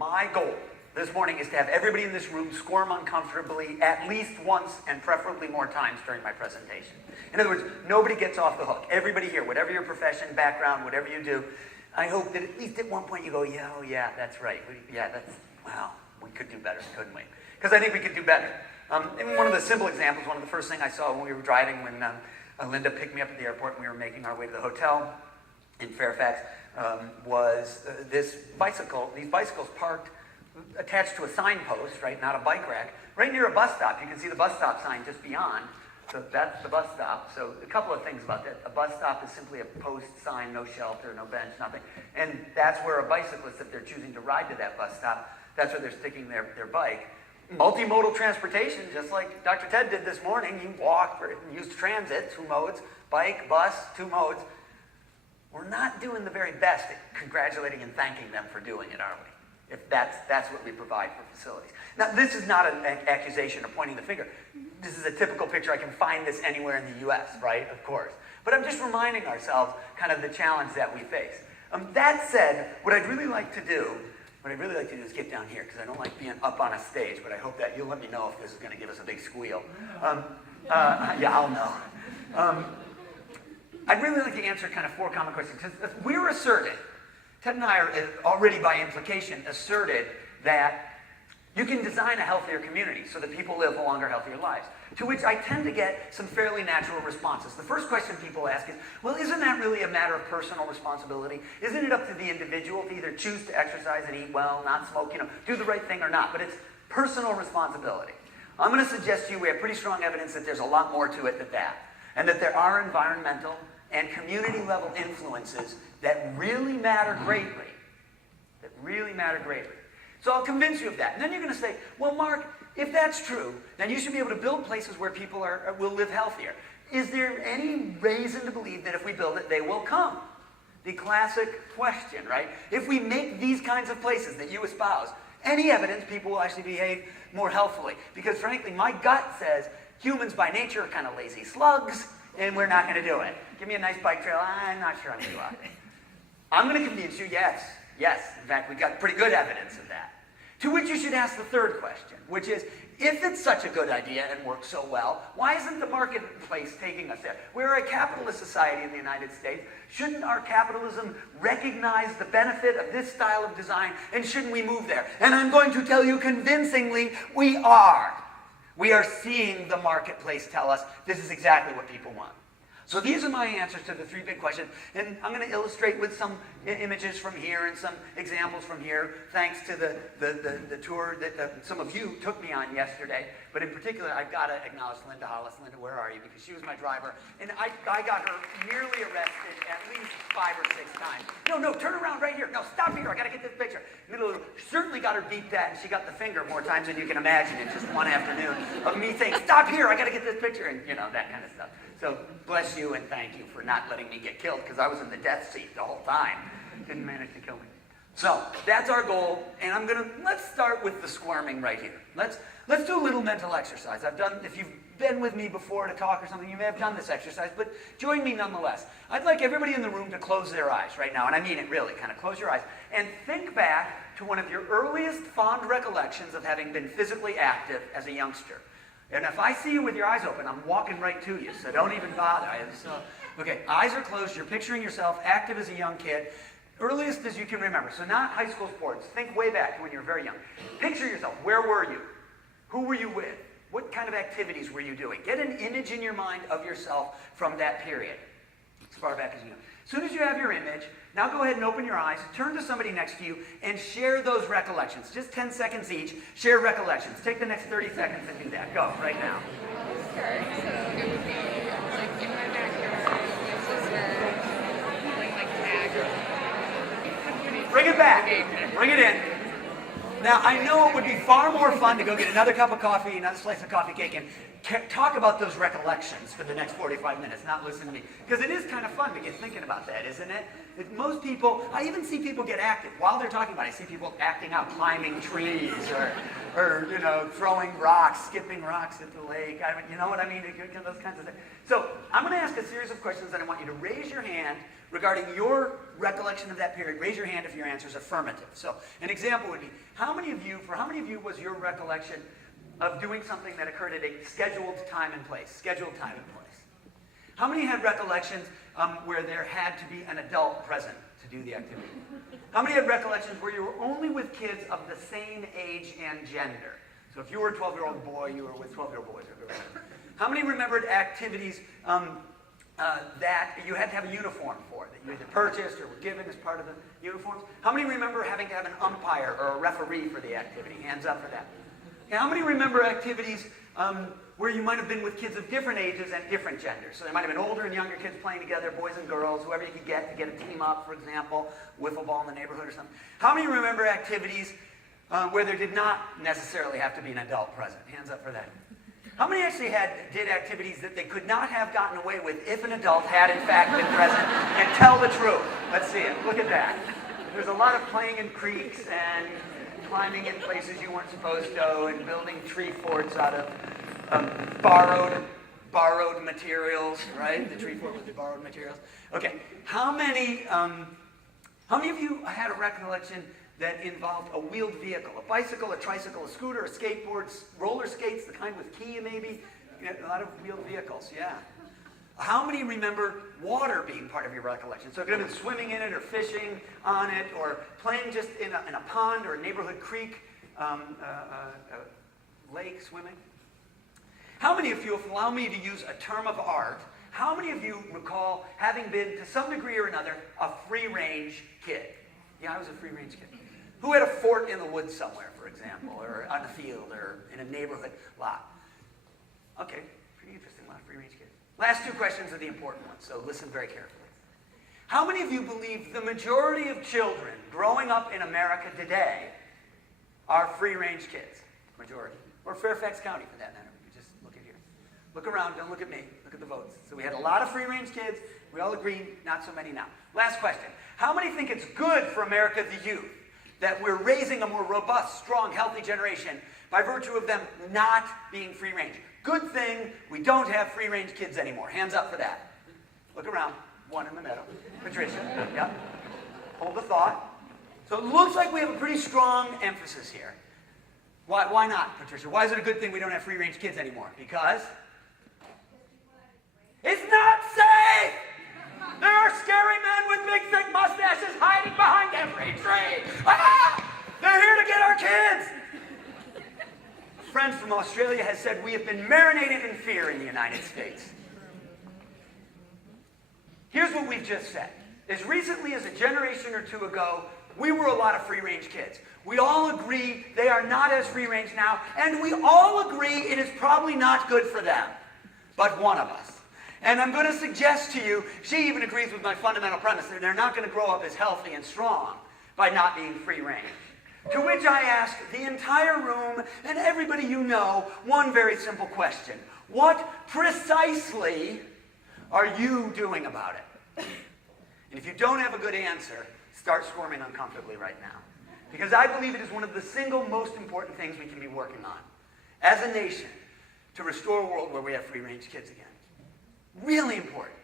My goal this morning is to have everybody in this room squirm uncomfortably at least once and preferably more times during my presentation. In other words, nobody gets off the hook. Everybody here, whatever your profession, background, whatever you do, I hope that at least at one point you go, yeah, oh yeah, that's right. Wow, we could do better, couldn't we? Because I think we could do better. And one of the simple examples, one of the first things I saw when we were driving, when Linda picked me up at the airport and we were making our way to the hotel in Fairfax, was these bicycles parked attached to a signpost, right, not a bike rack, right near a bus stop. You can see the bus stop sign just beyond. So that's the bus stop. So a couple of things about that. A bus stop is simply a post sign, no shelter, no bench, nothing. And that's where a bicyclist, if they're choosing to ride to that bus stop, that's where they're sticking their bike. Multimodal transportation, just like Dr. Ted did this morning. You walk or use transit, 2 modes, bike, bus, 2 modes. We're not doing the very best at congratulating and thanking them for doing it, are we? If that's what we provide for facilities. Now, this is not an accusation or pointing the finger. This is a typical picture. I can find this anywhere in the US, right? Of course. But I'm just reminding ourselves kind of the challenge that we face. That said, what I'd really like to do is get down here, because I don't like being up on a stage, but I hope that you'll let me know if this is going to give us a big squeal. Yeah, I'll know. I'd really like to answer kind of 4 common questions. We're asserted, Ted and I are already by implication asserted that you can design a healthier community so that people live longer, healthier lives. To which I tend to get some fairly natural responses. The first question people ask is, well, isn't that really a matter of personal responsibility? Isn't it up to the individual to either choose to exercise and eat well, not smoke, do the right thing or not? But it's personal responsibility. I'm going to suggest to you we have pretty strong evidence that there's a lot more to it than that. And that there are environmental and community level influences that really matter greatly. So I'll convince you of that. And then you're going to say, well, Mark, if that's true, then you should be able to build places where people will live healthier. Is there any reason to believe that if we build it, they will come? The classic question, right? If we make these kinds of places that you espouse, any evidence people will actually behave more healthfully? Because frankly, my gut says humans by nature are kind of lazy slugs, and we're not going to do it. Give me a nice bike trail. I'm not sure I'm going to go out there. I'm going to convince you, yes. In fact, we've got pretty good evidence of that. To which you should ask the third question, which is, if it's such a good idea and works so well, why isn't the marketplace taking us there? We're a capitalist society in the United States. Shouldn't our capitalism recognize the benefit of this style of design, and shouldn't we move there? And I'm going to tell you convincingly, we are. We are seeing the marketplace tell us this is exactly what people want. So these are my answers to the 3 big questions, and I'm going to illustrate with some images from here and some examples from here, thanks to the tour that some of you took me on yesterday. But in particular, I've got to acknowledge Linda Hollis. Linda, where are you? Because she was my driver, and I got her nearly arrested at least 5 or 6 times. No, turn around right here. No, stop here. I got to get this picture. Certainly got her beeped at, and she got the finger more times than you can imagine in just one afternoon of me saying, stop here. I got to get this picture, and that kind of stuff. So bless you and thank you for not letting me get killed, because I was in the death seat the whole time. Didn't manage to kill me. So that's our goal, and let's start with the squirming right here. Let's do a little mental exercise. If you've been with me before to talk or something, you may have done this exercise, but join me nonetheless. I'd like everybody in the room to close their eyes right now, and I mean it really, kind of close your eyes, and think back to one of your earliest fond recollections of having been physically active as a youngster. And if I see you with your eyes open, I'm walking right to you, so don't even bother. Okay, eyes are closed. You're picturing yourself active as a young kid, earliest as you can remember. So not high school sports. Think way back to when you were very young. Picture yourself. Where were you? Who were you with? What kind of activities were you doing? Get an image in your mind of yourself from that period, as far back as you know. As soon as you have your image, now go ahead and open your eyes, turn to somebody next to you, and share those recollections. Just 10 seconds each. Share recollections. Take the next 30 seconds to do that. Go, right now. Okay, so it would be like in my backyard, my sister playing like tag or Bring it back. Bring it in. Now, I know it would be far more fun to go get another cup of coffee, another slice of coffee cake, and talk about those recollections for the next 45 minutes, not listen to me. Because it is kind of fun to get thinking about that, isn't it? Most people, I even see people get active. While they're talking about it, I see people acting out, climbing trees, or throwing rocks, skipping rocks at the lake. You know what I mean? Those kinds of things. So I'm going to ask ask a series of questions, and I want you to raise your hand regarding your recollection of that period. Raise your hand if your answer is affirmative. So an example would be, for how many of you was your recollection of doing something that occurred at a scheduled time and place? Scheduled time and place. How many had recollections where there had to be an adult present to do the activity? How many had recollections where you were only with kids of the same age and gender? So if you were a 12-year-old boy, you were with 12-year-old boys. How many remembered activities that you had to have a uniform for, that you either purchased or were given as part of the uniforms? How many remember having to have an umpire or a referee for the activity? Hands up for that. Okay, how many remember activities where you might have been with kids of different ages and different genders? So there might have been older and younger kids playing together, boys and girls, whoever you could get to get a team up, for example, wiffle ball in the neighborhood or something. How many remember activities where there did not necessarily have to be an adult present? Hands up for that. How many actually did activities that they could not have gotten away with if an adult had in fact been present? And tell the truth. Let's see it. Look at that. There's a lot of playing in creeks and climbing in places you weren't supposed to, and building tree forts out of borrowed materials, right? The tree fort was borrowed materials. Okay. How many of you had a recollection that involved a wheeled vehicle, a bicycle, a tricycle, a scooter, a skateboard, roller skates, the kind with key maybe? A lot of wheeled vehicles, yeah. How many remember water being part of your recollection? So it could have been swimming in it, or fishing on it, or playing just in a pond or a neighborhood creek, lake, swimming. How many of you, if you allow me to use a term of art, how many of you recall having been, to some degree or another, a free-range kid? Yeah, I was a free-range kid. Who had a fort in the woods somewhere, for example, or on the field, or in a neighborhood lot? Okay, pretty interesting, a lot of free-range kids. Last two questions are the important ones, so listen very carefully. How many of you believe the majority of children growing up in America today are free-range kids? Majority. Or Fairfax County, for that matter. You just look at here. Look around, don't look at me. Look at the votes. So we had a lot of free-range kids. We all agreed, not so many now. Last question. How many think it's good for America, the youth, that we're raising a more robust, strong, healthy generation by virtue of them not being free-range? Good thing we don't have free-range kids anymore. Hands up for that. Look around. One in the middle. Patricia. Yep. Hold the thought. So it looks like we have a pretty strong emphasis here. Why not, Patricia? Why is it a good thing we don't have free-range kids anymore? Because it's not safe! There are scary men with big, thick mustaches hiding behind every tree. Ah! They're here to get our kids. A friend from Australia has said we have been marinated in fear in the United States. Here's what we've just said. As recently as a generation or two ago, we were a lot of free-range kids. We all agree they are not as free-range now, and we all agree it is probably not good for them. But one of us. And I'm going to suggest to you, she even agrees with my fundamental premise, that they're not going to grow up as healthy and strong by not being free-range. To which I ask the entire room and everybody you know one very simple question. What precisely are you doing about it? And if you don't have a good answer, start squirming uncomfortably right now. Because I believe it is one of the single most important things we can be working on as a nation to restore a world where we have free-range kids again. Really important.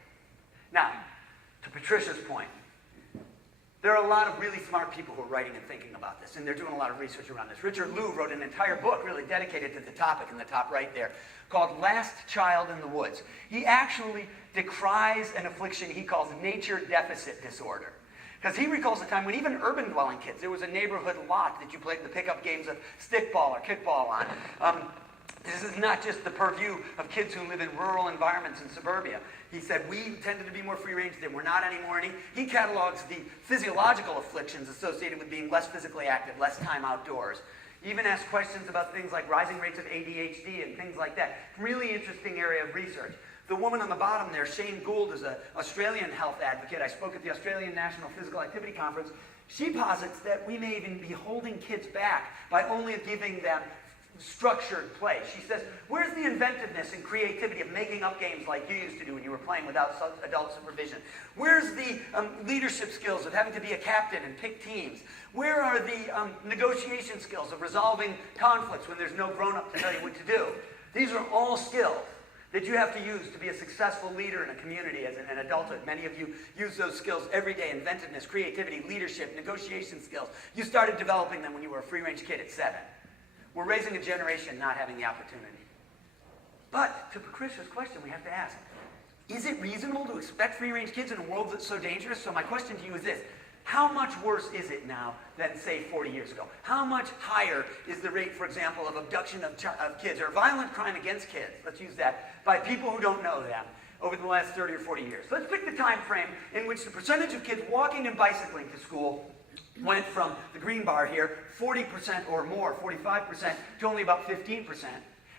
Now, to Patricia's point, there are a lot of really smart people who are writing and thinking about this, and they're doing a lot of research around this. Richard Liu wrote an entire book really dedicated to the topic in the top right there, called Last Child in the Woods. He actually decries an affliction he calls nature deficit disorder. Because he recalls a time when even urban dwelling kids, there was a neighborhood lot that you played the pickup games of stickball or kickball on. This is not just the purview of kids who live in rural environments in suburbia. He said we tended to be more free-range than we're not anymore. And he catalogs the physiological afflictions associated with being less physically active, less time outdoors. He even asks questions about things like rising rates of ADHD and things like that. Really interesting area of research. The woman on the bottom there, Shane Gould, is an Australian health advocate. I spoke at the Australian National Physical Activity Conference. She posits that we may even be holding kids back by only giving them structured play. She says, where's the inventiveness and creativity of making up games like you used to do when you were playing without adult supervision? Where's the leadership skills of having to be a captain and pick teams? Where are the negotiation skills of resolving conflicts when there's no grown-up to tell you what to do? These are all skills that you have to use to be a successful leader in a community as an adulthood. Many of you use those skills every day: inventiveness, creativity, leadership, negotiation skills. You started developing them when you were a free-range kid at 7. We're raising a generation not having the opportunity. But to Patricia's question, we have to ask, is it reasonable to expect free-range kids in a world that's so dangerous? So my question to you is this: how much worse is it now than, say, 40 years ago? How much higher is the rate, for example, of abduction of kids, or violent crime against kids, let's use that, by people who don't know them over the last 30 or 40 years? Let's pick the time frame in which the percentage of kids walking and bicycling to school went from the green bar here, 40% or more, 45%, to only about 15%.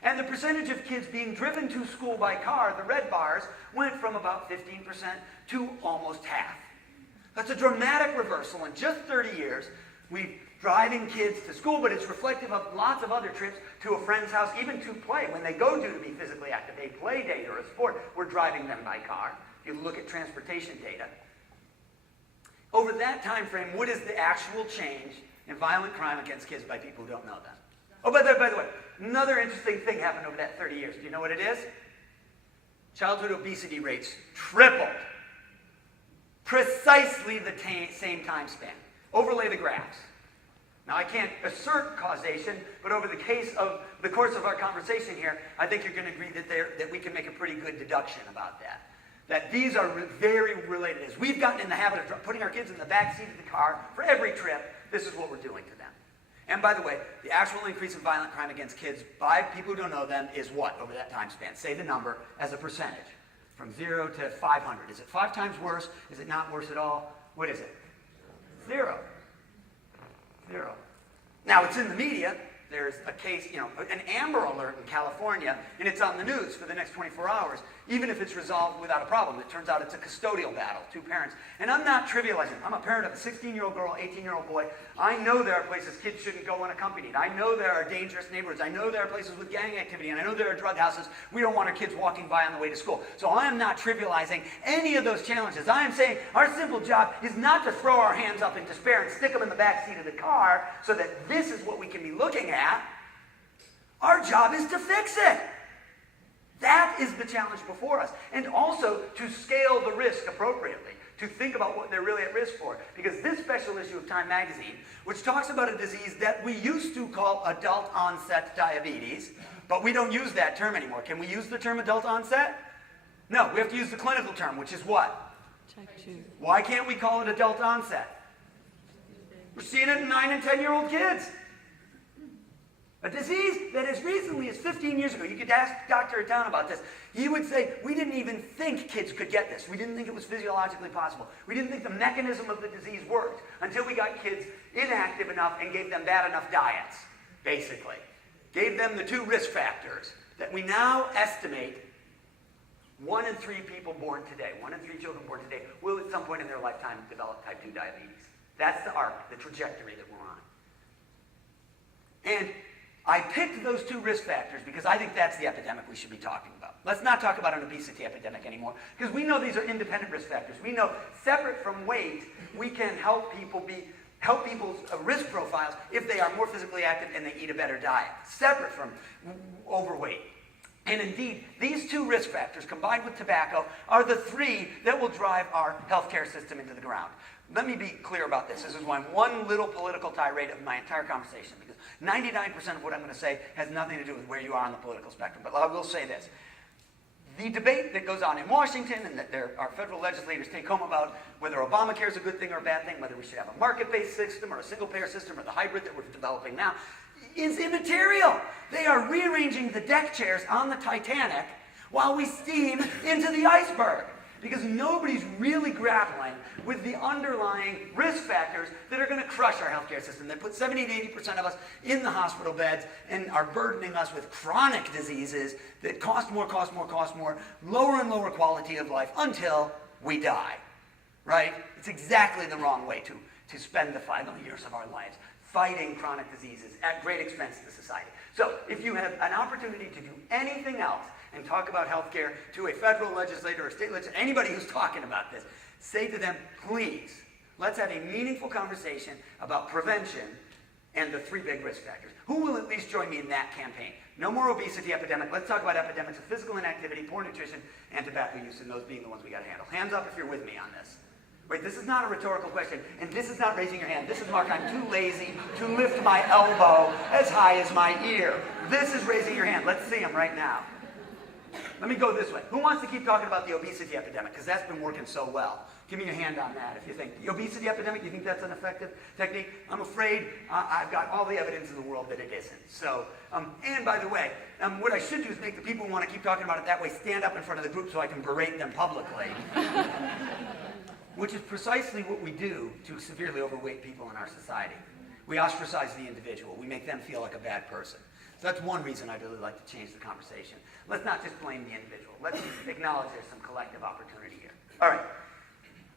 And the percentage of kids being driven to school by car, the red bars, went from about 15% to almost half. That's a dramatic reversal in just 30 years. We're driving kids to school, but it's reflective of lots of other trips to a friend's house, even to play. When they go to be physically active, a play date or a sport, we're driving them by car. If you look at transportation data. Over that time frame, what is the actual change in violent crime against kids by people who don't know them? Oh, by the way, another interesting thing happened over that 30 years. Do you know what it is? Childhood obesity rates tripled. Precisely the same time span. Overlay the graphs. Now, I can't assert causation, but over the course of our conversation here, I think you're going to agree that we can make a pretty good deduction about that. That these are very related. As we've gotten in the habit of putting our kids in the back seat of the car for every trip, this is what we're doing to them. And by the way, the actual increase in violent crime against kids by people who don't know them is what over that time span? Say the number as a percentage. From 0 to 500. Is it 5 times worse? Is it not worse at all? What is it? 0. 0. Now, it's in the media. There's a case, an Amber Alert in California, and it's on the news for the next 24 hours, even if it's resolved without a problem. It turns out it's a custodial battle, 2 parents. And I'm not trivializing. I'm a parent of a 16-year-old girl, 18-year-old boy. I know there are places kids shouldn't go unaccompanied. I know there are dangerous neighborhoods. I know there are places with gang activity, and I know there are drug houses we don't want our kids walking by on the way to school. So I am not trivializing any of those challenges. I am saying our simple job is not to throw our hands up in despair and stick them in the back seat of the car so that this is what we can be looking at. Our job is to fix it. That is the challenge before us. And also to scale the risk appropriately, to think about what they're really at risk for. Because this special issue of Time magazine, which talks about a disease that we used to call adult onset diabetes, but we don't use that term anymore. Can we use the term adult onset? No, we have to use the clinical term, which is what? Type 2. Why can't we call it adult onset? We're seeing it in 9 and 10-year-old kids. A disease that as recently as 15 years ago, you could ask Dr. Town about this, he would say, we didn't even think kids could get this. We didn't think it was physiologically possible. We didn't think the mechanism of the disease worked until we got kids inactive enough and gave them bad enough diets, basically. Gave them the 2 risk factors that we now estimate 1 in 3 people born today, 1 in 3 children born today, will at some point in their lifetime develop type 2 diabetes. That's the arc, the trajectory that we're on. And I picked those 2 risk factors because I think that's the epidemic we should be talking about. Let's not talk about an obesity epidemic anymore, because we know these are independent risk factors. We know separate from weight, we can help people's risk profiles if they are more physically active and they eat a better diet, separate from overweight. And indeed, these 2 risk factors, combined with tobacco, are the 3 that will drive our healthcare system into the ground. Let me be clear about this. This is one little political tirade of my entire conversation, because 99% of what I'm going to say has nothing to do with where you are on the political spectrum. But I will say this. The debate that goes on in Washington and that our federal legislators take home about whether Obamacare is a good thing or a bad thing, whether we should have a market-based system or a single-payer system or the hybrid that we're developing now, is immaterial. They are rearranging the deck chairs on the Titanic while we steam into the iceberg. Because nobody's really grappling with the underlying risk factors that are going to crush our healthcare system, that put 70 to 80% of us in the hospital beds and are burdening us with chronic diseases that cost more, lower and lower quality of life until we die. Right? It's exactly the wrong way to spend the final years of our lives, fighting chronic diseases at great expense to society. So if you have an opportunity to do anything else and talk about healthcare to a federal legislator or state legislator, anybody who's talking about this, say to them, please, let's have a meaningful conversation about prevention and the 3 big risk factors. Who will at least join me in that campaign? No more obesity epidemic. Let's talk about epidemics of physical inactivity, poor nutrition, and tobacco use, and those being the ones we got to handle. Hands up if you're with me on this. Wait, this is not a rhetorical question, and this is not raising your hand. This is, Mark, I'm too lazy to lift my elbow as high as my ear. This is raising your hand. Let's see them right now. Let me go this way. Who wants to keep talking about the obesity epidemic? Because that's been working so well. Give me your hand on that if you think. The obesity epidemic, you think that's an effective technique? I'm afraid I've got all the evidence in the world that it isn't. So, and by the way, what I should do is make the people who want to keep talking about it that way stand up in front of the group so I can berate them publicly. Which is precisely what we do to severely overweight people in our society. We ostracize the individual. We make them feel like a bad person. So that's one reason I'd really like to change the conversation. Let's not just blame the individual. Let's acknowledge there's some collective opportunity here. All right.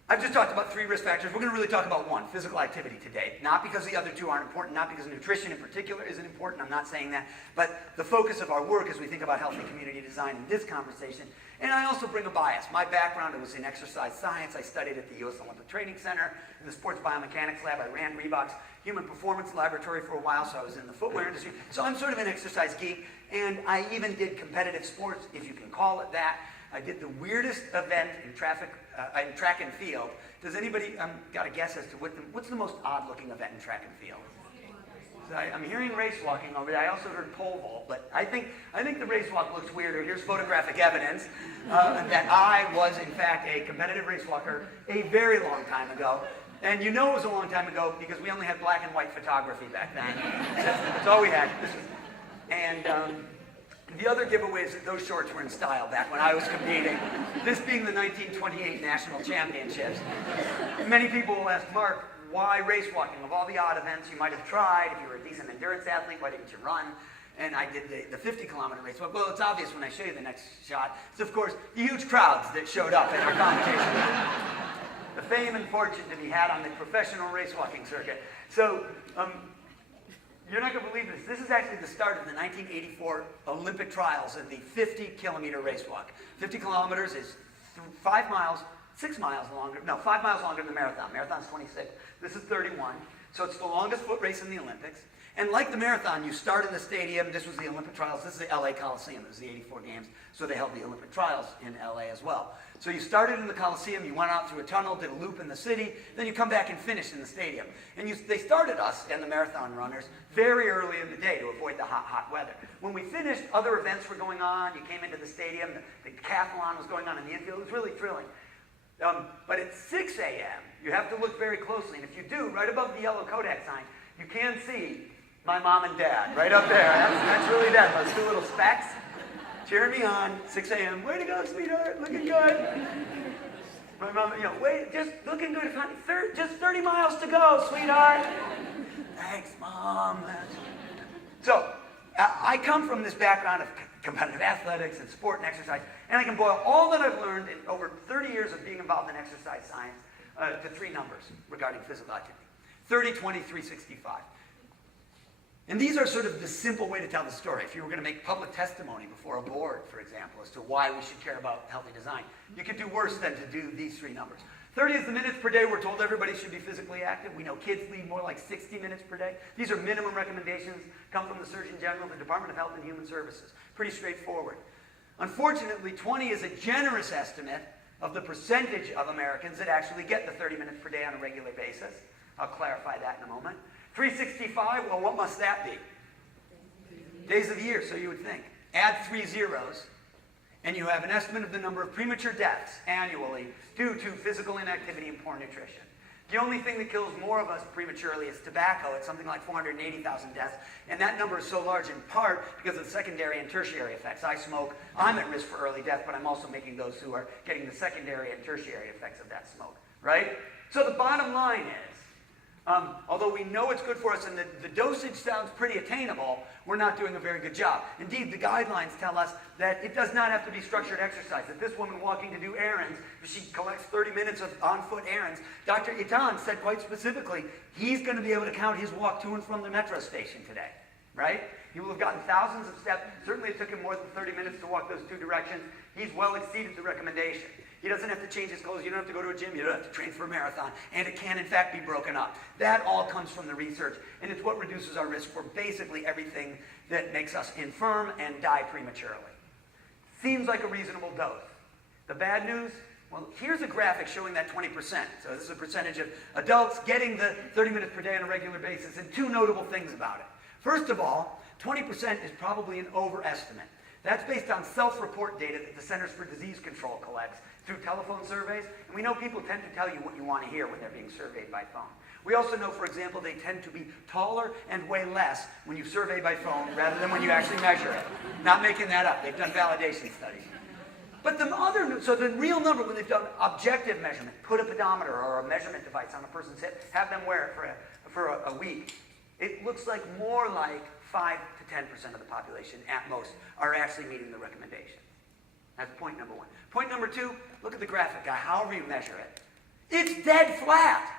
I've just talked about 3 risk factors. We're going to really talk about 1, physical activity today. Not because the other 2 aren't important, not because nutrition in particular isn't important, I'm not saying that, but the focus of our work as we think about healthy community design in this conversation. And I also bring a bias. My background was in exercise science. I studied at the U.S. Olympic Training Center, in the sports biomechanics lab. I ran Reebok's human performance laboratory for a while, so I was in the footwear industry. So I'm sort of an exercise geek, and I even did competitive sports, if you can call it that. I did the weirdest event in in track and field. Does anybody got a guess as to what's the most odd-looking event in track and field? So I'm hearing race walking over there. I also heard pole vault, but I think the race walk looks weirder. Here's photographic evidence that I was, in fact, a competitive race walker a very long time ago. And you know it was a long time ago because we only had black and white photography back then. That's all we had. The other giveaway is that those shorts were in style back when I was competing. This being the 1928 National Championships. Many people will ask, Mark, why race walking? Of all the odd events you might have tried, if you were a decent endurance athlete, why didn't you run? And I did the 50-kilometer race. Well, it's obvious when I show you the next shot. It's, of course, the huge crowds that showed up in our competition. The fame and fortune to be had on the professional race walking circuit. So, you're not going to believe this. This is actually the start of the 1984 Olympic trials in the 50-kilometer race walk. 50 kilometers is 5 miles, 6 miles longer. No, 5 miles longer than the marathon. Marathon's 26. This is 31. So it's the longest foot race in the Olympics. And like the marathon, you start in the stadium. This was the Olympic trials. This is the LA Coliseum. It was the 84 games. So they held the Olympic trials in LA as well. So you started in the Coliseum, you went out through a tunnel, did a loop in the city, then you come back and finish in the stadium. And they started us and the marathon runners very early in the day to avoid the hot, hot weather. When we finished, other events were going on. You came into the stadium, the decathlon was going on in the infield. It was really thrilling. But at 6 a.m., you have to look very closely. And if you do, right above the yellow Kodak sign, you can see my mom and dad right up there. That's really them, those 2 little specks. Cheering me on, 6 a.m. Way to go, sweetheart, looking good. My mom, wait, just looking good, honey. Just 30 miles to go, sweetheart. Thanks, Mom. So, I come from this background of competitive athletics and sport and exercise, and I can boil all that I've learned in over 30 years of being involved in exercise science to 3 numbers regarding physical activity. 30, 20, 365. And these are sort of the simple way to tell the story. If you were going to make public testimony before a board, for example, as to why we should care about healthy design, you could do worse than to do these 3 numbers. 30 is the minutes per day. We're told everybody should be physically active. We know kids need more like 60 minutes per day. These are minimum recommendations, come from the Surgeon General, the Department of Health and Human Services. Pretty straightforward. Unfortunately, 20 is a generous estimate of the percentage of Americans that actually get the 30 minutes per day on a regular basis. I'll clarify that in a moment. 365, well, what must that be? Days of the year, so you would think. Add 3 zeros, and you have an estimate of the number of premature deaths annually due to physical inactivity and poor nutrition. The only thing that kills more of us prematurely is tobacco. It's something like 480,000 deaths, and that number is so large in part because of the secondary and tertiary effects. I smoke. I'm at risk for early death, but I'm also making those who are getting the secondary and tertiary effects of that smoke, right? So the bottom line is, although we know it's good for us and the dosage sounds pretty attainable, we're not doing a very good job. Indeed, the guidelines tell us that it does not have to be structured exercise. If this woman walking to do errands, if she collects 30 minutes of on-foot errands, Dr. Itan said quite specifically, he's going to be able to count his walk to and from the metro station today, right? He will have gotten thousands of steps. Certainly it took him more than 30 minutes to walk those 2 directions. He's well exceeded the recommendation. He doesn't have to change his clothes. You don't have to go to a gym. You don't have to train for a marathon. And it can, in fact, be broken up. That all comes from the research, and it's what reduces our risk for basically everything that makes us infirm and die prematurely. Seems like a reasonable dose. The bad news? Well, here's a graphic showing that 20%. So this is a percentage of adults getting the 30 minutes per day on a regular basis, and two notable things about it. First of all, 20% is probably an overestimate. That's based on self-report data that the Centers for Disease Control collects through telephone surveys, and we know people tend to tell you what you want to hear when they're being surveyed by phone. We also know, for example, they tend to be taller and weigh less when you survey by phone rather than when you actually measure it. Not making that up. They've done validation studies. But so the real number, when they've done objective measurement, put a pedometer or a measurement device on a person's hip, have them wear it for a week, it looks like more like 5 to 10% of the population at most are actually meeting the recommendation. That's point number one. Point number two, look at the graphic guy, however you measure it. It's dead flat.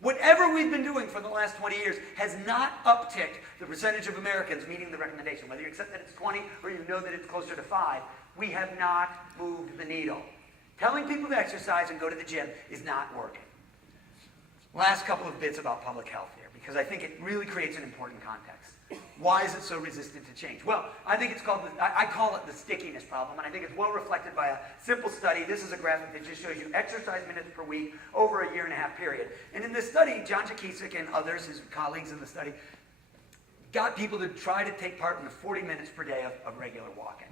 Whatever we've been doing for the last 20 years has not upticked the percentage of Americans meeting the recommendation. Whether you accept that it's 20 or you know that it's closer to 5, we have not moved the needle. Telling people to exercise and go to the gym is not working. Last couple of bits about public health here, because I think it really creates an important context. Why is it so resistant to change? Well, I think it's called, I call it the stickiness problem, and I think it's well reflected by a simple study. This is a graphic that just shows you exercise minutes per week over a 1.5 year period. And in this study, John Jakisik and others, his colleagues in the study, got people to try to take part in the 40 minutes per day of regular walking.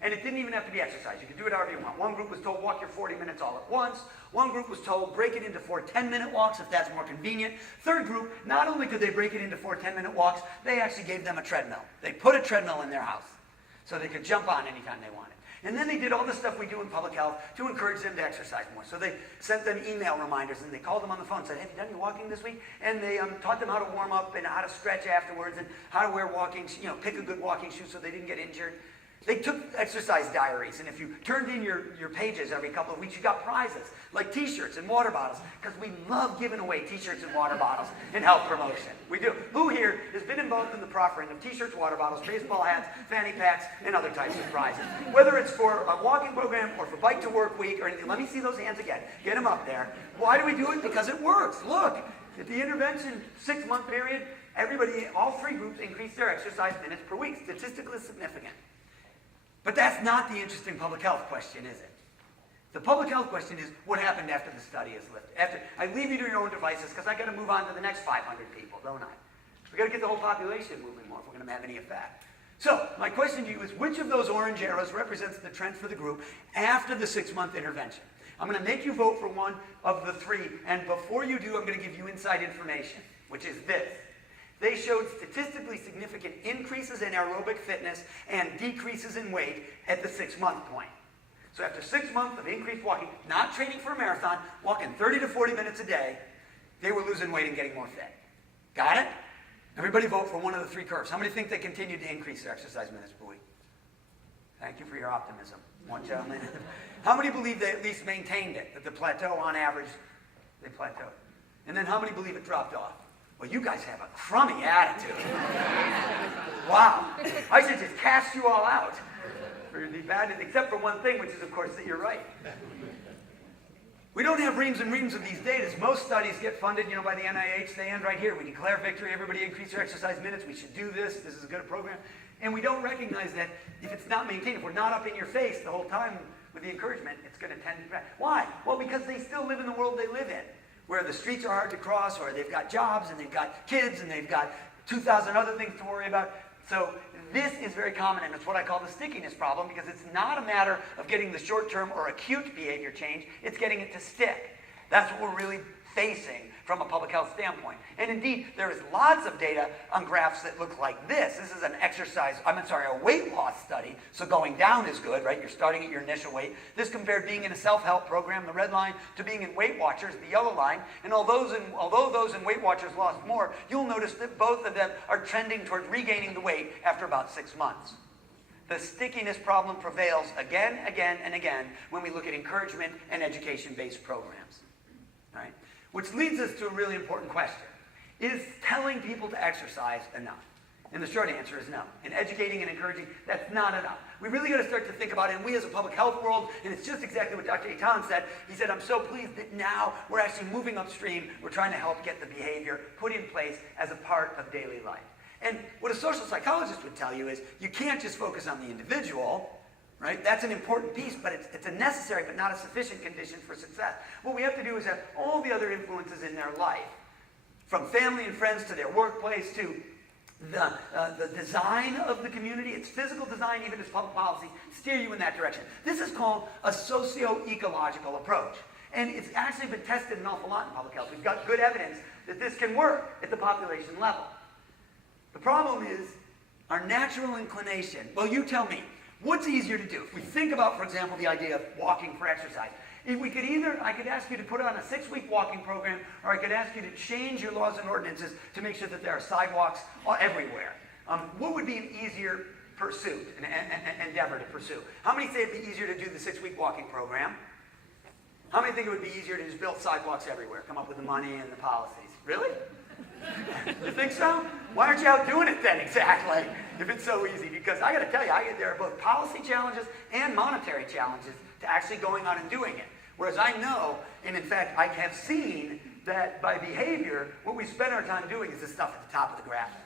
And it didn't even have to be exercise. You could do it however you want. One group was told, walk your 40 minutes all at once. One group was told, break it into 4 10-minute walks if that's more convenient. Third group, not only could they break it into 4 10-minute walks, they actually gave them a treadmill. They put a treadmill in their house so they could jump on anytime they wanted. And then they did all the stuff we do in public health to encourage them to exercise more. So they sent them email reminders, and they called them on the phone and said, have you done your walking this week? And they taught them how to warm up and how to stretch afterwards and how to wear walking, pick a good walking shoe so they didn't get injured. They took exercise diaries, and if you turned in your pages every couple of weeks, you got prizes, like t-shirts and water bottles, because we love giving away t-shirts and water bottles in health promotion. We do. Who here has been involved in the proffering of t-shirts, water bottles, baseball hats, fanny packs, and other types of prizes? Whether it's for a walking program or for Bike to Work Week or anything. Let me see those hands again. Get them up there. Why do we do it? Because it works. Look, at the intervention 6-month period, all 3 groups increased their exercise minutes per week. Statistically significant. But that's not the interesting public health question, is it? The public health question is, what happened after the study is lifted? I leave you to your own devices, because I've got to move on to the next 500 people, don't I? We've got to get the whole population moving more if we're going to have any effect. So, my question to you is, which of those orange arrows represents the trend for the group after the 6-month intervention? I'm going to make you vote for one of the 3, and before you do, I'm going to give you inside information, which is this. They showed statistically significant increases in aerobic fitness and decreases in weight at the 6-month point. So after 6 months of increased walking, not training for a marathon, walking 30 to 40 minutes a day, they were losing weight and getting more fit. Got it? Everybody vote for one of the 3 curves. How many think they continued to increase their exercise minutes per week? Thank you for your optimism. One gentleman. How many believe they at least maintained it, that the plateau on average, they plateaued? And then how many believe it dropped off? Well, you guys have a crummy attitude. Wow. I should just cast you all out for the bad, except for one thing, which is, of course, that you're right. We don't have reams and reams of these data. Most studies get funded, by the NIH. They end right here. We declare victory. Everybody increase their exercise minutes. We should do this. This is a good program. And we don't recognize that if it's not maintained, if we're not up in your face the whole time with the encouragement, it's going to tend to... Why? Well, because they still live in the world they live in, where the streets are hard to cross, or they've got jobs, and they've got kids, and they've got 2,000 other things to worry about. So this is very common, and it's what I call the stickiness problem, because it's not a matter of getting the short-term or acute behavior change, it's getting it to stick. That's what we're really facing from a public health standpoint. And indeed, there is lots of data on graphs that look like this. This is a weight loss study, so going down is good, right? You're starting at your initial weight. This compared being in a self-help program, the red line, to being in Weight Watchers, the yellow line. And although those in Weight Watchers lost more, you'll notice that both of them are trending toward regaining the weight after about 6 months. The stickiness problem prevails again, and again when we look at encouragement and education-based programs. All right? Which leads us to a really important question. Is telling people to exercise enough? And the short answer is no. And educating and encouraging, that's not enough. We really got to start to think about it, and we as a public health world, and it's just exactly what Dr. Etan said. He said, I'm so pleased that now we're actually moving upstream. We're trying to help get the behavior put in place as a part of daily life. And what a social psychologist would tell you is you can't just focus on the individual, right? That's an important piece, but it's a necessary but not a sufficient condition for success. What we have to do is have all the other influences in their life, from family and friends to their workplace to the design of the community, its physical design, even its public policy, steer you in that direction. This is called a socio-ecological approach. And it's actually been tested an awful lot in public health. We've got good evidence that this can work at the population level. The problem is our natural inclination. Well, you tell me, what's easier to do? If we think about, for example, the idea of walking for exercise, if we could I could ask you to put on a 6-week walking program, or I could ask you to change your laws and ordinances to make sure that there are sidewalks everywhere. What would be an easier pursuit, an endeavor to pursue? How many say it'd be easier to do the 6-week walking program? How many think it would be easier to just build sidewalks everywhere, come up with the money and the policies? Really? You think so? Why aren't you out doing it then exactly, if it's so easy? Because I got to tell you, there are both policy challenges and monetary challenges to actually going out and doing it. Whereas I know, and in fact I have seen, that by behavior, what we spend our time doing is the stuff at the top of the graphic.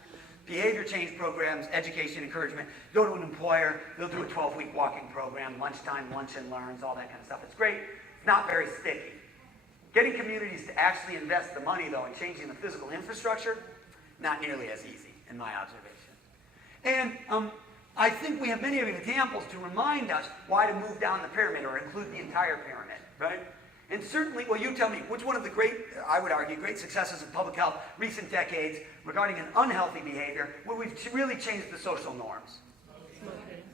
Behavior change programs, education, encouragement. Go to an employer, they'll do a 12-week walking program, lunchtime, lunch and learns, all that kind of stuff. It's great. It's not very sticky. Getting communities to actually invest the money, though, in changing the physical infrastructure, not nearly as easy, in my observation. And I think we have many examples to remind us why to move down the pyramid or include the entire pyramid, right? And certainly, well, you tell me, which one of the great, I would argue, great successes of public health recent decades regarding an unhealthy behavior, where we've really changed the social norms?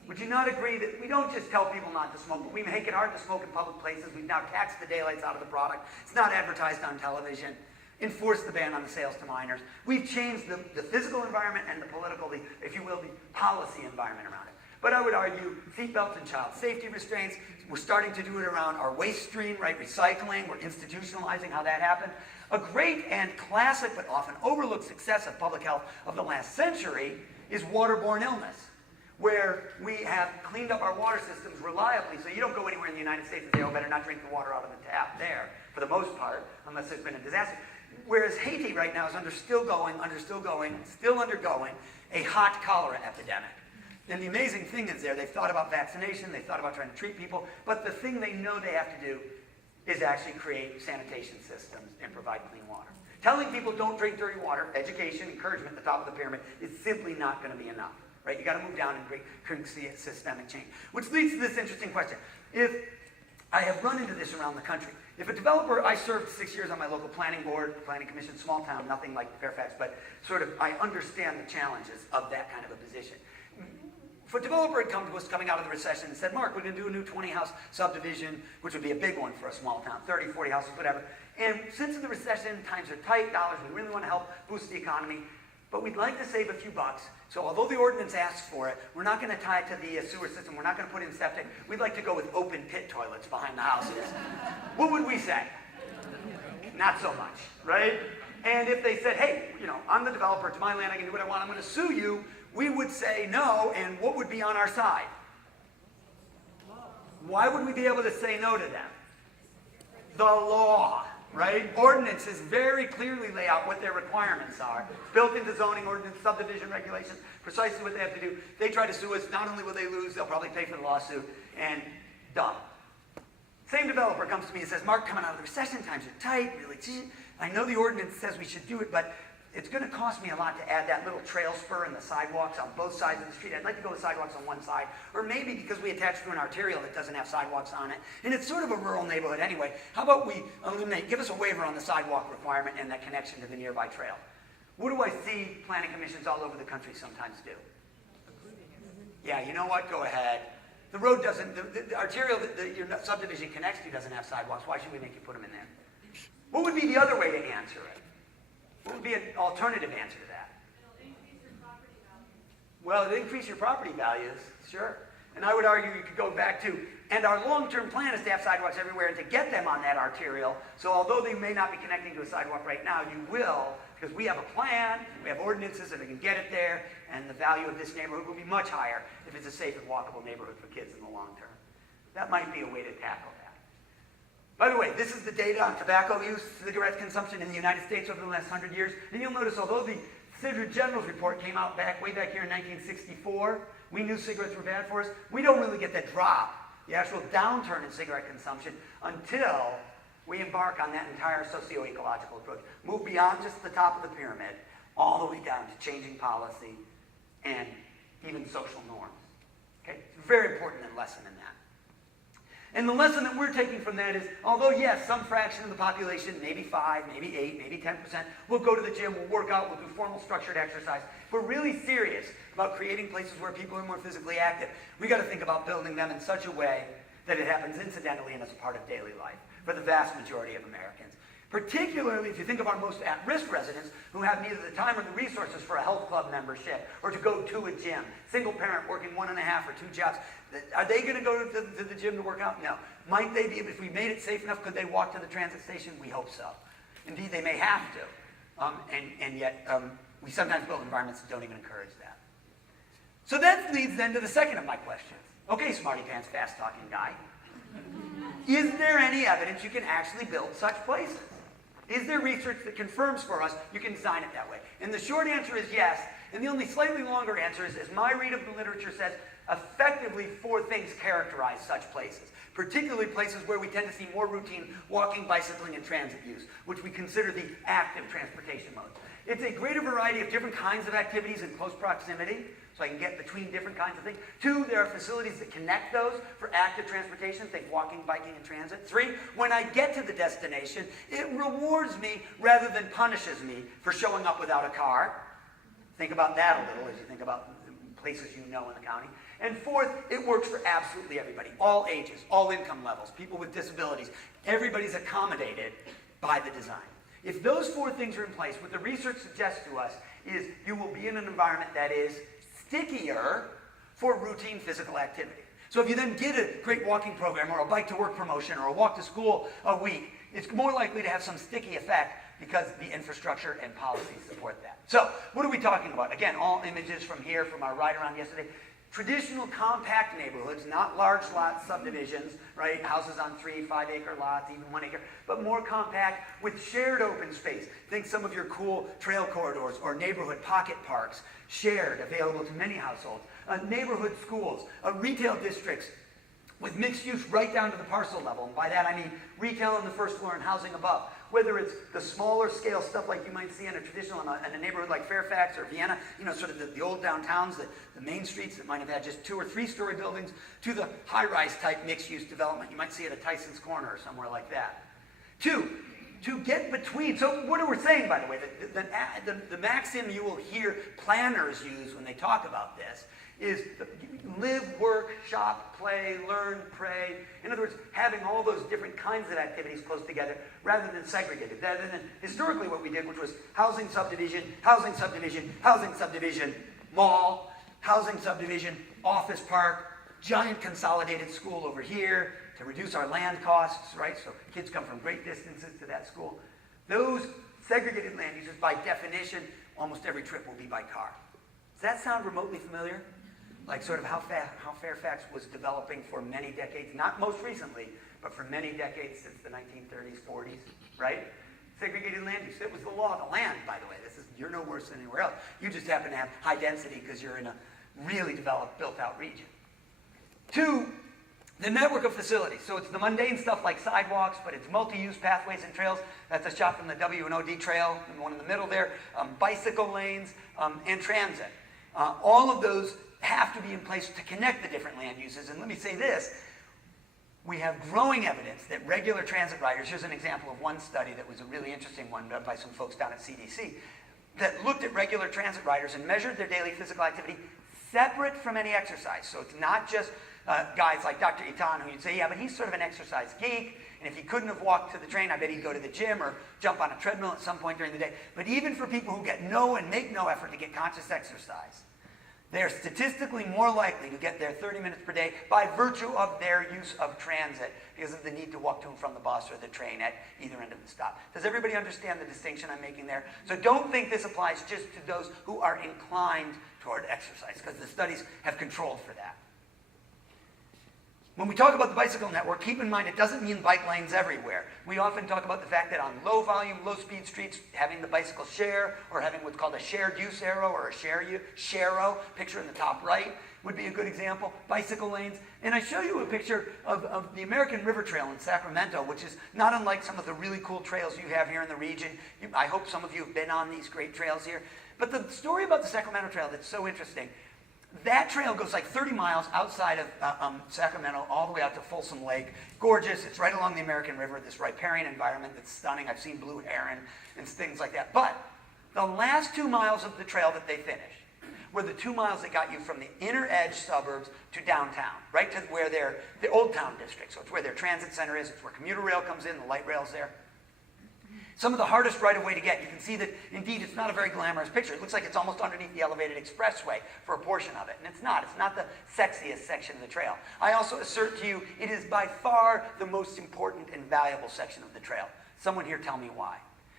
Would you not agree that we don't just tell people not to smoke, but we make it hard to smoke in public places? We've now taxed the daylights out of the product. It's not advertised on television. Enforced the ban on the sales to minors. We've changed the physical environment and the political, if you will, the policy environment around it. But I would argue seatbelts and child safety restraints, we're starting to do it around our waste stream, right? Recycling, we're institutionalizing how that happened. A great and classic but often overlooked success of public health of the last century is waterborne illness, where we have cleaned up our water systems reliably, so you don't go anywhere in the United States and say, oh, better not drink the water out of the tap there, for the most part, unless there's been a disaster. Whereas Haiti right now is still undergoing a hot cholera epidemic. And the amazing thing is they've thought about vaccination, they've thought about trying to treat people, but the thing they know they have to do is actually create sanitation systems and provide clean water. Telling people don't drink dirty water, education, encouragement at the top of the pyramid, is simply not going to be enough. Right? You got to move down and create systemic change. Which leads to this interesting question. If I have run into this around the country, if a developer, I served 6 years on my local planning board, planning commission, small town, nothing like Fairfax, but sort of I understand the challenges of that kind of a position. If a developer had come to us coming out of the recession and said, Mark, we're going to do a new 20-house subdivision, which would be a big one for a small town, 30, 40 houses, whatever. And since in the recession, times are tight, dollars, we really want to help boost the economy, but we'd like to save a few bucks. So although the ordinance asks for it, we're not going to tie it to the sewer system. We're not going to put in septic. We'd like to go with open pit toilets behind the houses. What would we say? Not so much, right? And if they said, hey, I'm the developer. It's my land. I can do what I want. I'm going to sue you. We would say no. And what would be on our side? Why would we be able to say no to them? The law. Right? Ordinances very clearly lay out what their requirements are. Built into zoning ordinance, subdivision regulations, precisely what they have to do. They try to sue us, not only will they lose, they'll probably pay for the lawsuit, and done. Same developer comes to me and says, Mark, coming out of the recession, times are tight, really, I know the ordinance says we should do it, but it's going to cost me a lot to add that little trail spur and the sidewalks on both sides of the street. I'd like to go with sidewalks on one side, or maybe because we attach to an arterial that doesn't have sidewalks on it, and it's sort of a rural neighborhood anyway, how about we give us a waiver on the sidewalk requirement and that connection to the nearby trail? What do I see planning commissions all over the country sometimes do? Yeah, you know what? Go ahead. The road doesn't, the arterial that your subdivision connects to doesn't have sidewalks. Why should we make you put them in there? What would be the other way to answer it? What would be an alternative answer to that? It'll increase your property value. Well, it'll increase your property values, sure. And I would argue you could go back to, and our long-term plan is to have sidewalks everywhere and to get them on that arterial. So although they may not be connecting to a sidewalk right now, you will, because we have a plan, we have ordinances, and we can get it there, and the value of this neighborhood will be much higher if it's a safe and walkable neighborhood for kids in the long term. That might be a way to tackle that. By the way, this is the data on tobacco use, cigarette consumption in the United States over the last 100 years. And you'll notice, although the Surgeon General's report came out way back here in 1964, we knew cigarettes were bad for us. We don't really get that drop, the actual downturn in cigarette consumption, until we embark on that entire socio-ecological approach. Move beyond just the top of the pyramid, all the way down to changing policy and even social norms. Okay? It's a very important lesson in that. And the lesson that we're taking from that is, although yes, some fraction of the population, maybe 5, maybe 8, maybe 10%, will go to the gym, will work out, will do formal structured exercise. If we're really serious about creating places where people are more physically active, we got to think about building them in such a way that it happens incidentally and as a part of daily life for the vast majority of Americans. Particularly if you think of our most at-risk residents who have neither the time or the resources for a health club membership or to go to a gym. Single parent working 1.5 or 2 jobs. Are they going to go to the gym to work out? No. Might they be, if we made it safe enough, could they walk to the transit station? We hope so. Indeed, they may have to. And yet, we sometimes build environments that don't even encourage that. So that leads then to the second of my questions. Okay, smarty pants, fast talking guy. Is there any evidence you can actually build such places? Is there research that confirms for us you can design it that way? And the short answer is yes. And the only slightly longer answer is, as my read of the literature says, effectively 4 things characterize such places, particularly places where we tend to see more routine walking, bicycling, and transit use, which we consider the active transportation modes. It's a greater variety of different kinds of activities in close proximity, so I can get between different kinds of things. 2, there are facilities that connect those for active transportation, think walking, biking, and transit. 3, when I get to the destination, it rewards me rather than punishes me for showing up without a car. Think about that a little as you think about places you know in the county. And 4th, it works for absolutely everybody, all ages, all income levels, people with disabilities. Everybody's accommodated by the design. If those 4 things are in place, what the research suggests to us is you will be in an environment that is stickier for routine physical activity. So if you then get a great walking program or a bike to work promotion or a walk to school a week, it's more likely to have some sticky effect because the infrastructure and policies support that. So what are we talking about? Again, all images from here, from our ride around yesterday. Traditional compact neighborhoods, not large lot subdivisions, right? Houses on 3, 5 acre lots, even 1 acre, but more compact with shared open space. Think some of your cool trail corridors or neighborhood pocket parks, shared, available to many households. Neighborhood schools, retail districts with mixed use right down to the parcel level. And by that I mean retail on the first floor and housing above. Whether it's the smaller scale stuff like you might see in a traditional, in a neighborhood like Fairfax or Vienna, you know, sort of the old downtowns, the main streets that might have had just 2 or 3 story buildings, to the high-rise type mixed-use development. You might see it at Tyson's Corner or somewhere like that. 2, to get between, so what are we saying, by the way? The maxim you will hear planners use when they talk about this is live, work, shop, play, learn, pray. In other words, having all those different kinds of activities close together rather than segregated. Rather than historically what we did, which was housing subdivision, housing subdivision, housing subdivision, mall, housing subdivision, office park, giant consolidated school over here to reduce our land costs, right? So kids come from great distances to that school. Those segregated land uses, by definition, almost every trip will be by car. Does that sound remotely familiar? Like sort of how Fairfax was developing for many decades, not most recently, but for many decades since the 1930s, 40s, right? Segregated land use. It was the law of the land, by the way. You're no worse than anywhere else. You just happen to have high density because you're in a really developed, built-out region. 2, the network of facilities. So it's the mundane stuff like sidewalks, but it's multi-use pathways and trails. That's a shot from the W&OD trail, the one in the middle there. Bicycle lanes and transit. All of those have to be in place to connect the different land uses. And let me say this, we have growing evidence that regular transit riders, here's an example of one study that was a really interesting one done by some folks down at CDC, that looked at regular transit riders and measured their daily physical activity separate from any exercise. So it's not just guys like Dr. Itan who you'd say, yeah, but he's sort of an exercise geek, and if he couldn't have walked to the train, I bet he'd go to the gym or jump on a treadmill at some point during the day. But even for people who get no and make no effort to get conscious exercise, They are statistically more likely to get there 30 minutes per day by virtue of their use of transit because of the need to walk to and from the bus or the train at either end of the stop. Does everybody understand the distinction I'm making there? So don't think this applies just to those who are inclined toward exercise, because the studies have controlled for that. When we talk about the bicycle network, keep in mind it doesn't mean bike lanes everywhere. We often talk about the fact that on low volume, low speed streets, having the bicycle share or having what's called a shared use arrow or a share-o, picture in the top right, would be a good example. Bicycle lanes. And I show you a picture of the American River Trail in Sacramento, which is not unlike some of the really cool trails you have here in the region. I hope some of you have been on these great trails here. But the story about the Sacramento Trail that's so interesting, that trail goes like 30 miles outside of Sacramento all the way out to Folsom Lake. Gorgeous. It's right along the American River, this riparian environment that's stunning. I've seen blue heron and things like that. But the last 2 miles of the trail that they finished were the 2 miles that got you from the inner edge suburbs to downtown, right to where the Old Town district. So it's where their transit center is. It's where commuter rail comes in, the light rail's there. Some of the hardest right-of-way to get. You can see that, indeed, it's not a very glamorous picture. It looks like it's almost underneath the elevated expressway for a portion of it. And it's not. It's not the sexiest section of the trail. I also assert to you, it is by far the most important and valuable section of the trail. Someone here tell me why.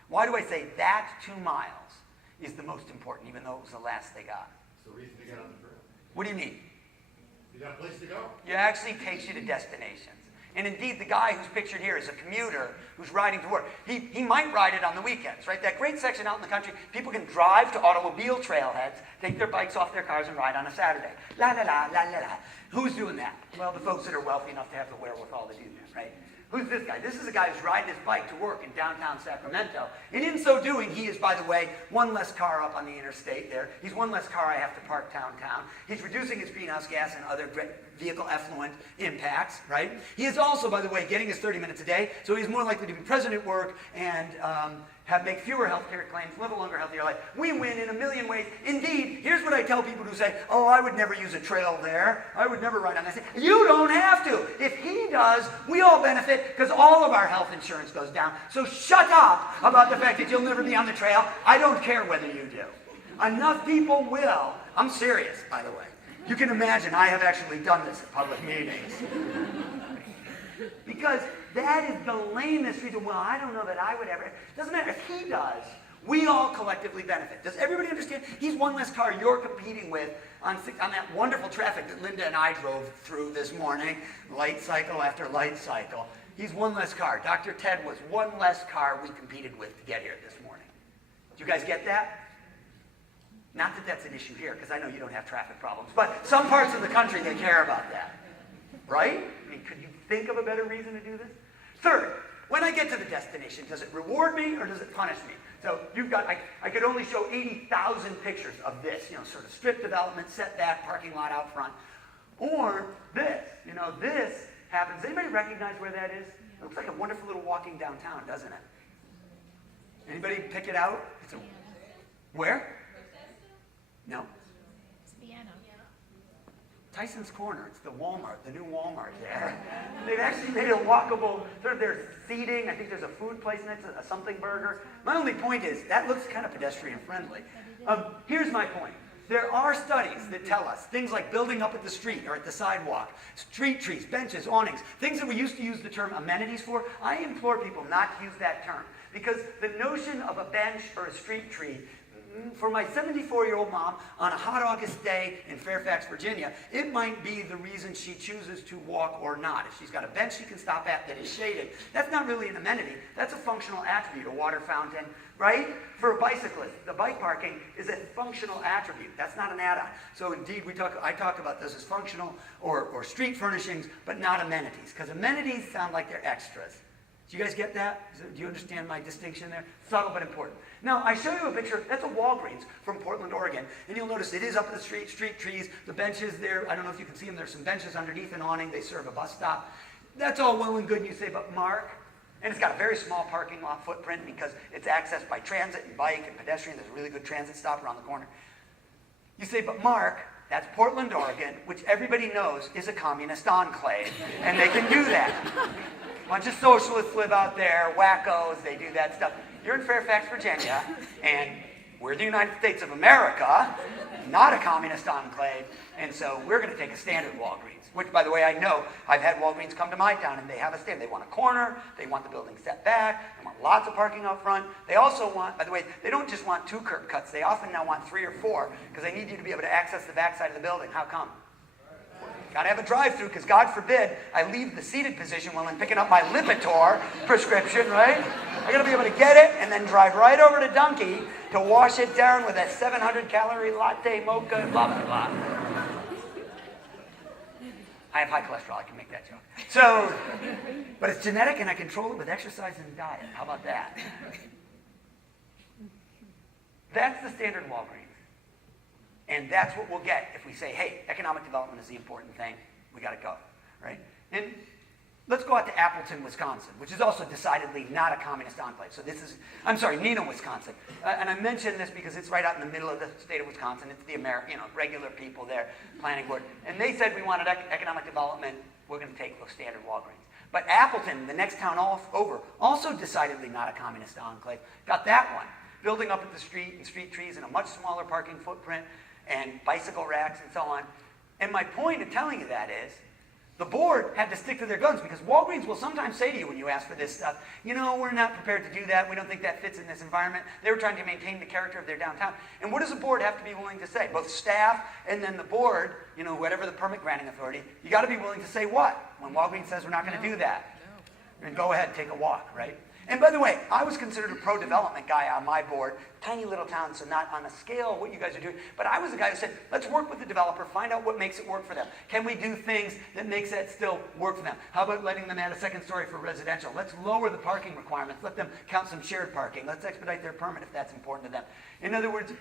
Why do I say that 2 miles is the most important, even though it was the last they got? It's the reason to get on the trail. What do you mean? You got a place to go. It actually takes you to destinations. And indeed, the guy who's pictured here is a commuter who's riding to work. He might ride it on the weekends, right? That great section out in the country, people can drive to automobile trailheads, take their bikes off their cars and ride on a Saturday. La la la, la la la. Who's doing that? Well, the folks that are wealthy enough to have the wherewithal to do that, right? Who's this guy? This is a guy who's riding his bike to work in downtown Sacramento. And in so doing, he is, by the way, one less car up on the interstate there. He's one less car I have to park downtown. He's reducing his greenhouse gas and other vehicle effluent impacts, right? He is also, by the way, getting his 30 minutes a day, so he's more likely to be present at work and make fewer healthcare claims, live a longer, healthier life. We win in a million ways. Indeed, here's what I tell people who say, oh, I would never use a trail there. I would never ride on that. I say, you don't have to. If he does, we all benefit because all of our health insurance goes down. So shut up about the fact that you'll never be on the trail. I don't care whether you do. Enough people will. I'm serious, by the way. You can imagine I have actually done this at public meetings. Because that is the lamest reason. Well, I don't know that I would ever. It doesn't matter. If he does, we all collectively benefit. Does everybody understand? He's one less car you're competing with on that wonderful traffic that Linda and I drove through this morning, light cycle after light cycle. He's one less car. Dr. Ted was one less car we competed with to get here this morning. Do you guys get that? Not that that's an issue here, because I know you don't have traffic problems, but some parts of the country, they care about that. Right? I mean, could you think of a better reason to do this? Third, when I get to the destination, does it reward me or does it punish me? So you've got, I could only show 80,000 pictures of this, sort of strip development, setback, parking lot out front. Or this, this happens. Does anybody recognize where that is? It looks like a wonderful little walking downtown, doesn't it? Anybody pick it out? Where? No. Tyson's Corner. It's the Walmart, the new Walmart there. They've actually made a walkable, sort of their seating. I think there's a food place next to a something burger. My only point is, that looks kind of pedestrian friendly. Here's my point. There are studies that tell us things like building up at the street or at the sidewalk, street trees, benches, awnings, things that we used to use the term amenities for. I implore people not to use that term because the notion of a bench or a street tree, for my 74-year-old mom on a hot August day in Fairfax, Virginia, it might be the reason she chooses to walk or not. If she's got a bench she can stop at that is shaded, that's not really an amenity. That's a functional attribute, a water fountain, right? For a bicyclist, the bike parking is a functional attribute. That's not an add-on. So indeed, I talk about this as functional or street furnishings, but not amenities, because amenities sound like they're extras. Do you guys get that? Do you understand my distinction there? Subtle but important. Now, I show you a picture. That's a Walgreens from Portland, Oregon. And you'll notice it is up the street trees. The benches there, I don't know if you can see them. There's some benches underneath an awning. They serve a bus stop. That's all well and good. And you say, but Mark, and it's got a very small parking lot footprint because it's accessed by transit and bike and pedestrian. There's a really good transit stop around the corner. You say, but Mark, that's Portland, Oregon, which everybody knows is a communist enclave. And they can do that. A bunch of socialists live out there, wackos, they do that stuff. You're in Fairfax, Virginia, and we're the United States of America, not a communist enclave, and so we're going to take a standard Walgreens, which, by the way, I know I've had Walgreens come to my town, and they have a stand. They want a corner. They want the building set back. They want lots of parking out front. They also want, by the way, they don't just want 2 curb cuts. They often now want 3 or 4, because they need you to be able to access the backside of the building. How come? Got to have a drive-through, because God forbid I leave the seated position while I'm picking up my Lipitor prescription, right? I got to be able to get it and then drive right over to Dunkie to wash it down with a 700-calorie latte mocha, blah, blah, blah. I have high cholesterol, I can make that joke. So, but it's genetic and I control it with exercise and diet. How about that? That's the standard Walgreens. And that's what we'll get if we say, hey, economic development is the important thing. We got to go, right? And let's go out to Appleton, Wisconsin, which is also decidedly not a communist enclave. So this is, I'm sorry, Neenah, Wisconsin. And I mention this because it's right out in the middle of the state of Wisconsin. It's the regular people there, planning board. And they said we wanted economic development. We're going to take those standard Walgreens. But Appleton, the next town over, also decidedly not a communist enclave. Got that one. Building up at the street and street trees and a much smaller parking footprint and bicycle racks and so on. And my point in telling you that is, the board had to stick to their guns, because Walgreens will sometimes say to you when you ask for this stuff, we're not prepared to do that. We don't think that fits in this environment. They were trying to maintain the character of their downtown. And what does the board have to be willing to say? Both staff and then the board, whatever the permit granting authority, you got to be willing to say what? When Walgreens says we're not going to do that. And go ahead, take a walk, right? And by the way, I was considered a pro-development guy on my board, tiny little town, so not on the scale of what you guys are doing. But I was the guy who said, let's work with the developer, find out what makes it work for them. Can we do things that makes that still work for them? How about letting them add a second story for residential? Let's lower the parking requirements. Let them count some shared parking. Let's expedite their permit if that's important to them. In other words,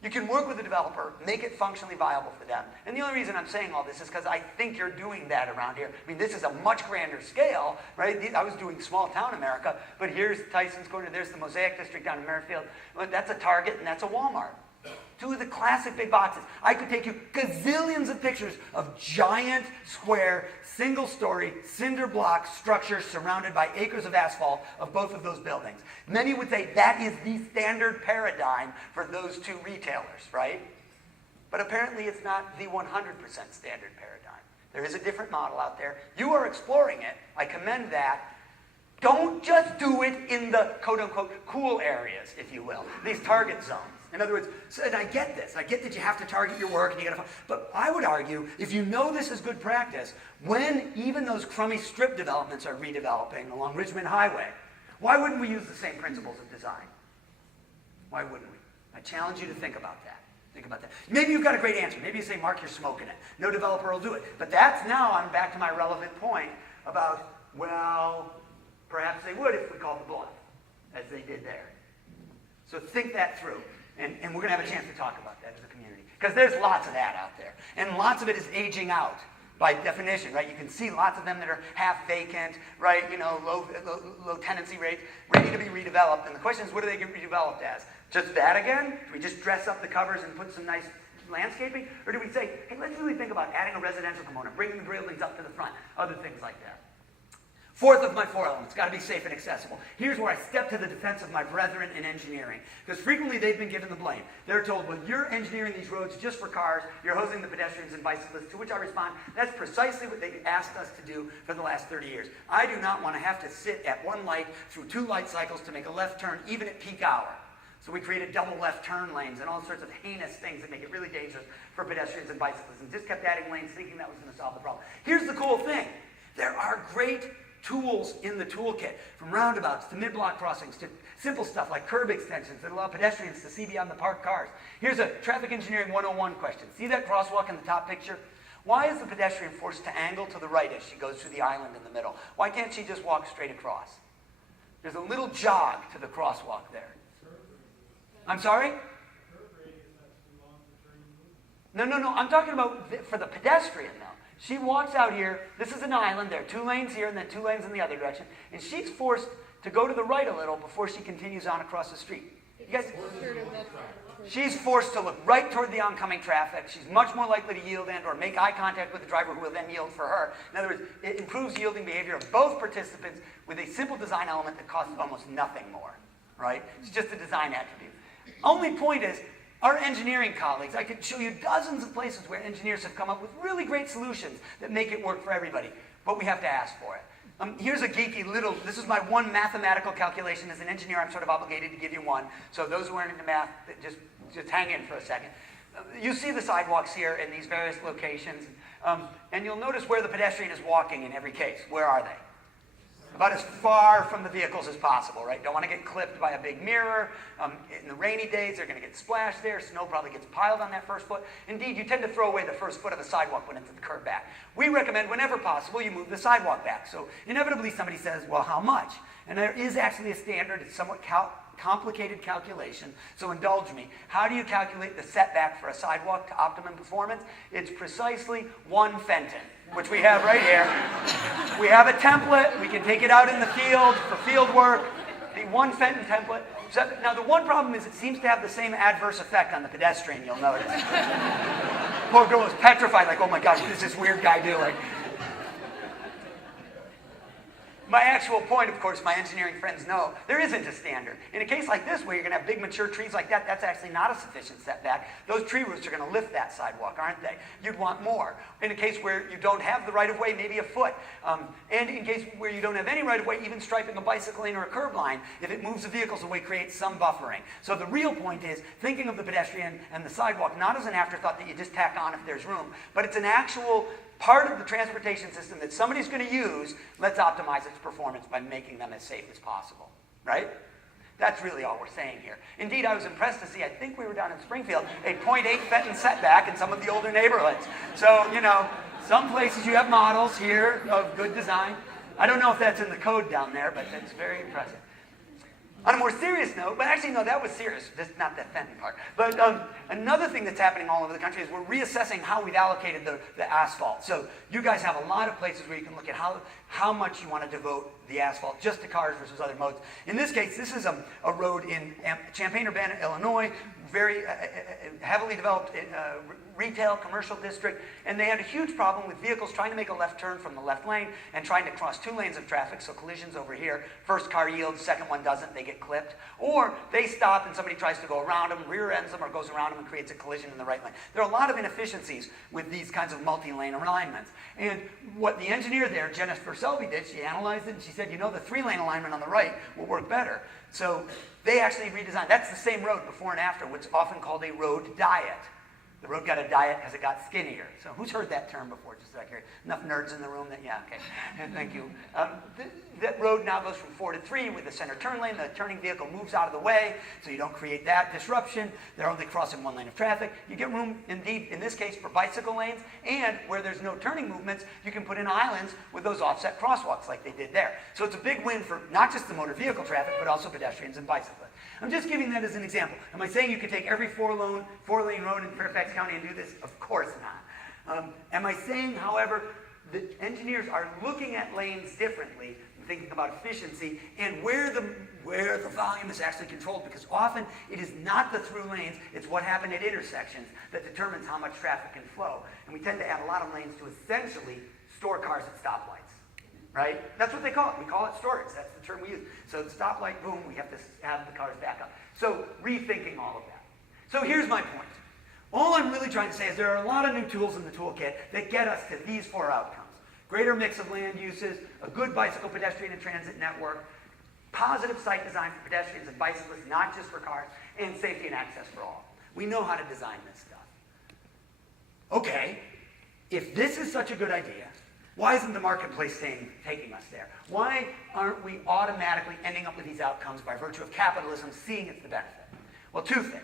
you can work with the developer, make it functionally viable for them. And the only reason I'm saying all this is because I think you're doing that around here. I mean, this is a much grander scale, right? I was doing small town America, but here's Tyson's Corner, there's the Mosaic District down in Merrifield. Well, that's a Target and that's a Walmart. 2 of the classic big boxes. I could take you gazillions of pictures of giant, square, single-story, cinder block structures surrounded by acres of asphalt of both of those buildings. Many would say that is the standard paradigm for those 2 retailers, right? But apparently it's not the 100% standard paradigm. There is a different model out there. You are exploring it. I commend that. Don't just do it in the quote-unquote cool areas, if you will, these target zones. In other words, and I get this. I get that you have to target your work and you got to. But I would argue, if you know this is good practice, when even those crummy strip developments are redeveloping along Richmond Highway, why wouldn't we use the same principles of design? Why wouldn't we? I challenge you to think about that. Think about that. Maybe you've got a great answer. Maybe you say, Mark, you're smoking it. No developer will do it. But that's now, I'm back to my relevant point about, well, perhaps they would if we called the bluff, as they did there. So think that through. And we're going to have a chance to talk about that as a community. Because there's lots of that out there. And lots of it is aging out by definition, right? You can see lots of them that are half vacant, right? Low tenancy rates, ready to be redeveloped. And the question is, what do they get redeveloped as? Just that again? Do we just dress up the covers and put some nice landscaping? Or do we say, hey, let's really think about adding a residential component, bringing the buildings up to the front, other things like that. 4th of my 4 elements, got to be safe and accessible. Here's where I step to the defense of my brethren in engineering, because frequently they've been given the blame. They're told, well, you're engineering these roads just for cars, you're hosing the pedestrians and bicyclists, to which I respond, that's precisely what they've asked us to do for the last 30 years. I do not want to have to sit at one light through 2 light cycles to make a left turn, even at peak hour. So we created double left turn lanes and all sorts of heinous things that make it really dangerous for pedestrians and bicyclists, and just kept adding lanes thinking that was going to solve the problem. Here's the cool thing. There are great tools in the toolkit, from roundabouts to mid-block crossings to simple stuff like curb extensions that allow pedestrians to see beyond the parked cars. Here's a traffic engineering 101 question. See that crosswalk in the top picture? Why is the pedestrian forced to angle to the right as she goes through the island in the middle? Why can't she just walk straight across? There's a little jog to the crosswalk there. I'm sorry? No. I'm talking about for the pedestrian, though. She walks out here. This is an island. There are 2 lanes here and then 2 lanes in the other direction. And she's forced to go to the right a little before she continues on across the street. You guys, she's forced to look right toward the oncoming traffic. She's much more likely to yield and or make eye contact with the driver, who will then yield for her. In other words, it improves yielding behavior of both participants with a simple design element that costs almost nothing more. Right? It's just a design attribute. Only point is, our engineering colleagues, I could show you dozens of places where engineers have come up with really great solutions that make it work for everybody, but we have to ask for it. Here's a geeky little, this is my one mathematical calculation. As an engineer, I'm sort of obligated to give you one. So those who aren't into math, just hang in for a second. You see the sidewalks here in these various locations, and you'll notice where the pedestrian is walking in every case. Where are they? About as far from the vehicles as possible, right? Don't want to get clipped by a big mirror. In the rainy days, they're going to get splashed there. Snow probably gets piled on that first foot. Indeed, you tend to throw away the first foot of a sidewalk when it's at the curb back. We recommend, whenever possible, you move the sidewalk back. So inevitably, somebody says, well, how much? And there is actually a standard. It's somewhat complicated calculation, so indulge me. How do you calculate the setback for a sidewalk to optimum performance? It's precisely 1 Fenton, which we have right here. We have a template. We can take it out in the field for field work. The 1 Fenton template. So, now, the one problem is it seems to have the same adverse effect on the pedestrian, you'll notice. Poor girl is petrified, like, oh my gosh, what is this weird guy doing? My actual point, of course, my engineering friends know, there isn't a standard. In a case like this, where you're going to have big mature trees like that, that's actually not a sufficient setback. Those tree roots are going to lift that sidewalk, aren't they? You'd want more. In a case where you don't have the right-of-way, maybe a foot. And in a case where you don't have any right-of-way, even striping a bicycle lane or a curb line, if it moves the vehicles away, creates some buffering. So the real point is thinking of the pedestrian and the sidewalk not as an afterthought that you just tack on if there's room, but it's an actual part of the transportation system that somebody's going to use. Let's optimize its performance by making them as safe as possible, right? That's really all we're saying here. Indeed, I was impressed to see, I think we were down in Springfield, a 0.8 Fenton setback in some of the older neighborhoods. So, you know, some places you have models here of good design. I don't know if that's in the code down there, but it's very impressive. On a more serious note, but actually, no, that was serious, just not that Fenton part. But another thing that's happening all over the country is we're reassessing how we've allocated the asphalt. So you guys have a lot of places where you can look at how much you want to devote the asphalt just to cars versus other modes. In this case, this is a road in Champaign-Urbana, Illinois, very heavily developed retail, commercial district, and they had a huge problem with vehicles trying to make a left turn from the left lane and trying to cross 2 lanes of traffic, so collisions over here. First car yields, second one doesn't, they get clipped. Or they stop and somebody tries to go around them, rear ends them, or goes around them and creates a collision in the right lane. There are a lot of inefficiencies with these kinds of multi-lane alignments. And what the engineer there, Jennifer Selby, did, she analyzed it and she said, you know, the 3-lane alignment on the right will work better. So they actually redesigned. That's the same road before and after, what's often called a road diet. The road got a diet because it got skinnier. So who's heard that term before? Just like enough nerds in the room that, yeah, okay. Thank you. That road now goes from 4 to 3 with the center turn lane. The turning vehicle moves out of the way, so you don't create that disruption. They're only crossing 1 lane of traffic. You get room, indeed, in this case, for bicycle lanes. And where there's no turning movements, you can put in islands with those offset crosswalks like they did there. So it's a big win for not just the motor vehicle traffic, but also pedestrians and bicyclists. I'm just giving that as an example. Am I saying you could take every 4-lane road in Fairfax County and do this? Of course not. Am I saying, however, that engineers are looking at lanes differently, thinking about efficiency, and where the volume is actually controlled? Because often it is not the through lanes, it's what happened at intersections that determines how much traffic can flow. And we tend to add a lot of lanes to essentially store cars at stoplights. Right? That's what they call it. We call it storage. That's the term we use. So the stoplight, boom, we have to have the cars back up. So rethinking all of that. So here's my point. All I'm really trying to say is there are a lot of new tools in the toolkit that get us to these 4 outcomes. Greater mix of land uses, a good bicycle, pedestrian, and transit network, positive site design for pedestrians and bicyclists, not just for cars, and safety and access for all. We know how to design this stuff. Okay, if this is such a good idea, why isn't the marketplace taking us there? Why aren't we automatically ending up with these outcomes by virtue of capitalism seeing it's the benefit? Well, 2 things.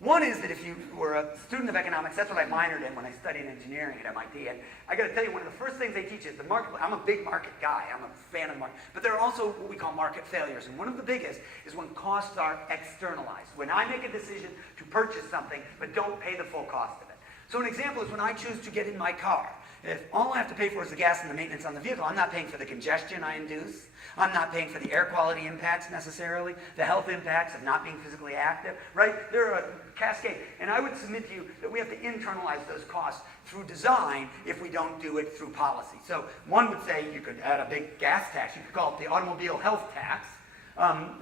One is that if you were a student of economics, that's what I minored in when I studied engineering at MIT. And I got to tell you, one of the first things they teach is the market. I'm a big market guy. I'm a fan of the market. But there are also what we call market failures. And one of the biggest is when costs are externalized. When I make a decision to purchase something but don't pay the full cost of it. So an example is when I choose to get in my car. If all I have to pay for is the gas and the maintenance on the vehicle, I'm not paying for the congestion I induce. I'm not paying for the air quality impacts necessarily, the health impacts of not being physically active, right? They're a cascade. And I would submit to you that we have to internalize those costs through design if we don't do it through policy. So one would say you could add a big gas tax. You could call it the automobile health tax.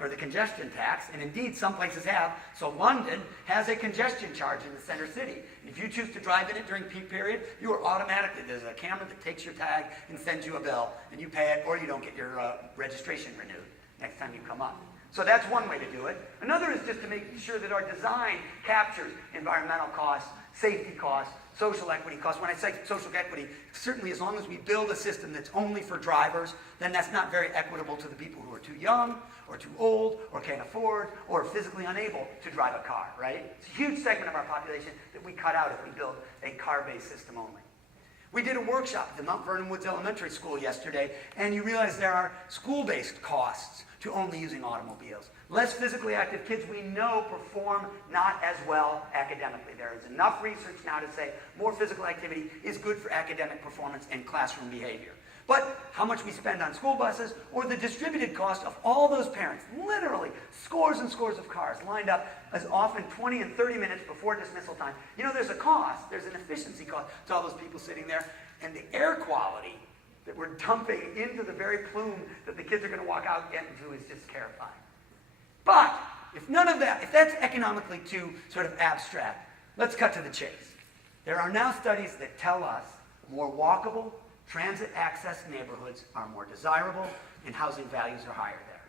or the congestion tax, and indeed some places have. So London has a congestion charge in the center city. If you choose to drive in it during peak period, you are automatically, there's a camera that takes your tag and sends you a bill, and you pay it, or you don't get your registration renewed next time you come up. So that's one way to do it. Another is just to make sure that our design captures environmental costs, safety costs, social equity costs. When I say social equity, certainly as long as we build a system that's only for drivers, then that's not very equitable to the people who are too young, or too old, or can't afford, or physically unable to drive a car, right? It's a huge segment of our population that we cut out if we build a car-based system only. We did a workshop at the Mount Vernon Woods Elementary School yesterday, and you realize there are school-based costs to only using automobiles. Less physically active kids we know perform not as well academically. There is enough research now to say more physical activity is good for academic performance and classroom behavior. But how much we spend on school buses, or the distributed cost of all those parents, literally scores and scores of cars lined up as often 20 and 30 minutes before dismissal time. You know, there's a cost, there's an efficiency cost to all those people sitting there, and the air quality that we're dumping into the very plume that the kids are going to walk out and get into is just terrifying. But if none of that, if that's economically too sort of abstract, let's cut to the chase. There are now studies that tell us more walkable, transit access neighborhoods are more desirable and housing values are higher there.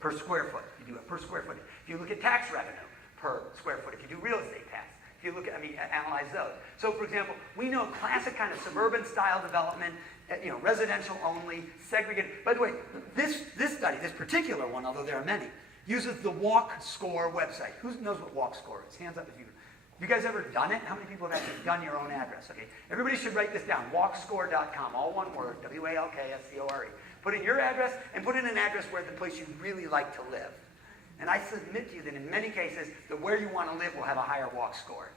Per square foot, if you do it per square foot. If you look at tax revenue per square foot, if you do real estate tax, if you look at, analyze those. So for example, we know classic kind of suburban style development, residential only, segregated. By the way, this study, this particular one, although there are many, uses the WalkScore website. Who knows what WalkScore is? Hands up if you. Have you guys ever done it? How many people have actually done your own address? Okay, everybody should write this down. Walkscore.com, all one word, WALKSCORE. Put in your address and put in an address where the place you'd really like to live. And I submit to you that in many cases, the where you want to live will have a higher walk score.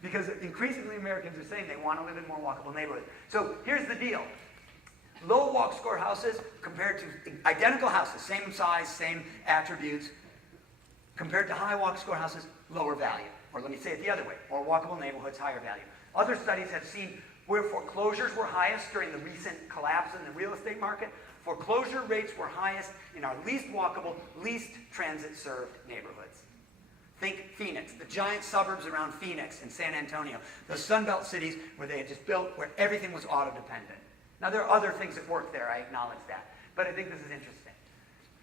Because increasingly Americans are saying they want to live in more walkable neighborhoods. So here's the deal. Low walk score houses compared to identical houses, same size, same attributes, compared to high walk score houses, lower value. Or let me say it the other way, more walkable neighborhoods, higher value. Other studies have seen where foreclosures were highest during the recent collapse in the real estate market. Foreclosure rates were highest in our least walkable, least transit-served neighborhoods. Think Phoenix, the giant suburbs around Phoenix and San Antonio, those Sunbelt cities where they had just built, where everything was auto-dependent. Now there are other things at work there, I acknowledge that, but I think this is interesting.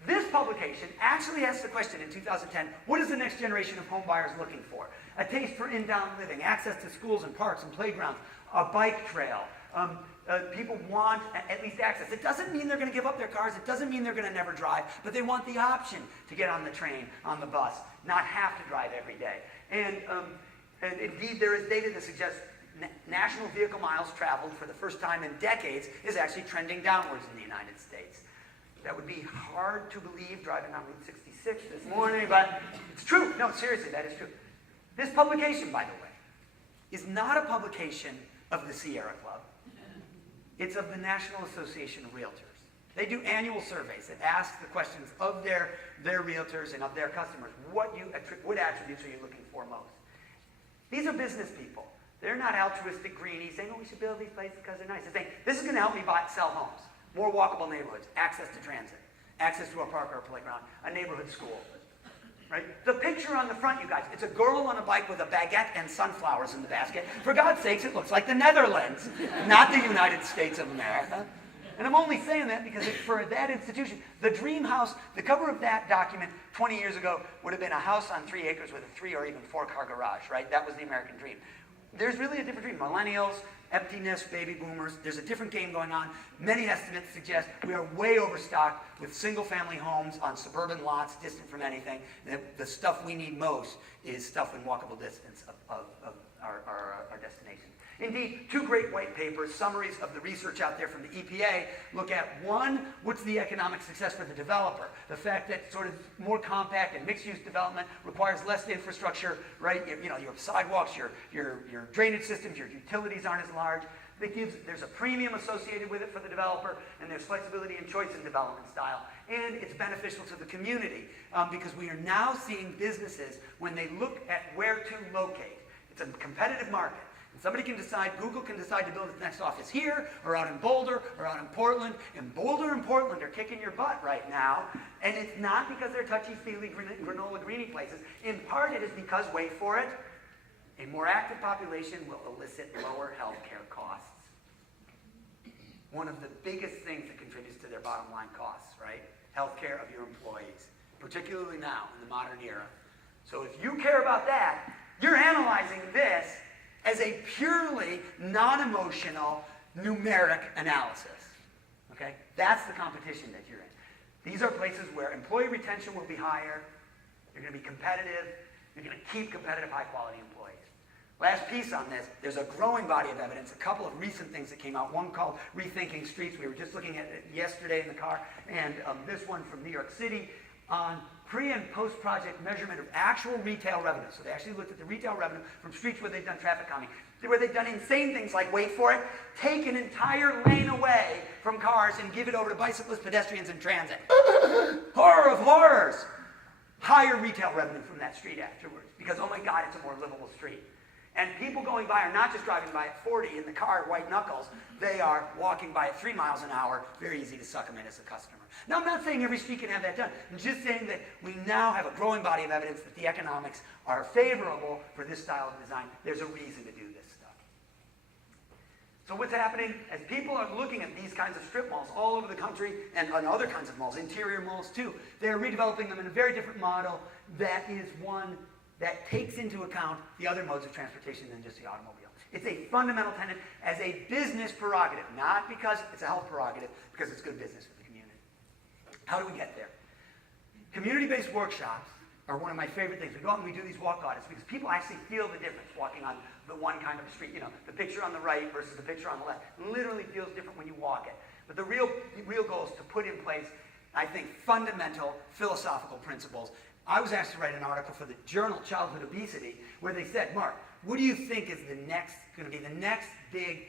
This publication actually asked the question in 2010, what is the next generation of home buyers looking for? A taste for in-town living, access to schools and parks and playgrounds, a bike trail. People want at least access. It doesn't mean they're going to give up their cars. It doesn't mean they're going to never drive, but they want the option to get on the train, on the bus, not have to drive every day. And indeed, there is data that suggests national vehicle miles traveled for the first time in decades is actually trending downwards in the United States. That would be hard to believe driving on Route 66 this morning, but it's true. No, seriously, that is true. This publication, by the way, is not a publication of the Sierra Club. It's of the National Association of Realtors. They do annual surveys that ask the questions of their realtors and of their customers. What attributes are you looking for most? These are business people. They're not altruistic greenies saying, oh, we should build these places because they're nice. They're saying, this is going to help me sell homes. More walkable neighborhoods, access to transit, access to a park or a playground, a neighborhood school. Right? The picture on the front, you guys, it's a girl on a bike with a baguette and sunflowers in the basket. For God's sakes, it looks like the Netherlands, not the United States of America. And I'm only saying that because for that institution, the dream house, the cover of that document 20 years ago would have been a house on 3 acres with a 3 or even 4-car garage, right? That was the American dream. There's really a different dream. Millennials, emptiness, baby boomers, there's a different game going on. Many estimates suggest we are way overstocked with single-family homes on suburban lots distant from anything. The stuff we need most is stuff in walkable distance of our destinations. Indeed, 2 great white papers, summaries of the research out there from the EPA, look at, one, what's the economic success for the developer? The fact that sort of more compact and mixed-use development requires less infrastructure, right? You have sidewalks, your drainage systems, your utilities aren't as large. There's a premium associated with it for the developer, and there's flexibility and choice in development style. And it's beneficial to the community because we are now seeing businesses, when they look at where to locate, it's a competitive market. And somebody can decide, Google can decide to build its next office here, or out in Boulder, or out in Portland. And Boulder and Portland are kicking your butt right now. And it's not because they're touchy-feely granola greeny places. In part, it is because, wait for it, a more active population will elicit lower healthcare costs. One of the biggest things that contributes to their bottom line costs, right? Healthcare of your employees, particularly now in the modern era. So if you care about that, you're analyzing this as a purely non-emotional numeric analysis. Okay? That's the competition that you're in. These are places where employee retention will be higher, you're going to be competitive, you're going to keep competitive, high-quality employees. Last piece on this, there's a growing body of evidence, a couple of recent things that came out, one called Rethinking Streets, we were just looking at it yesterday in the car, and this one from New York City on pre- and post-project measurement of actual retail revenue. So they actually looked at the retail revenue from streets where they've done traffic calming, where they've done insane things like, wait for it, take an entire lane away from cars and give it over to bicyclists, pedestrians, and transit. Horror of horrors! Higher retail revenue from that street afterwards, because, oh my God, it's a more livable street. And people going by are not just driving by at 40 in the car, white knuckles. They are walking by at 3 miles an hour. Very easy to suck them in as a customer. Now, I'm not saying every street can have that done. I'm just saying that we now have a growing body of evidence that the economics are favorable for this style of design. There's a reason to do this stuff. So what's happening? As people are looking at these kinds of strip malls all over the country and on other kinds of malls, interior malls too, they're redeveloping them in a very different model that is one that takes into account the other modes of transportation than just the automobile. It's a fundamental tenet as a business prerogative, not because it's a health prerogative, because it's good business for the community. How do we get there? Community-based workshops are one of my favorite things. We go out and we do these walk audits because people actually feel the difference walking on the one kind of a street. You know, the picture on the right versus the picture on the left. It literally feels different when you walk it. But the real goal is to put in place, I think, fundamental philosophical principles. I was asked to write an article for the journal Childhood Obesity where they said, Mark, what do you think is going to be the next big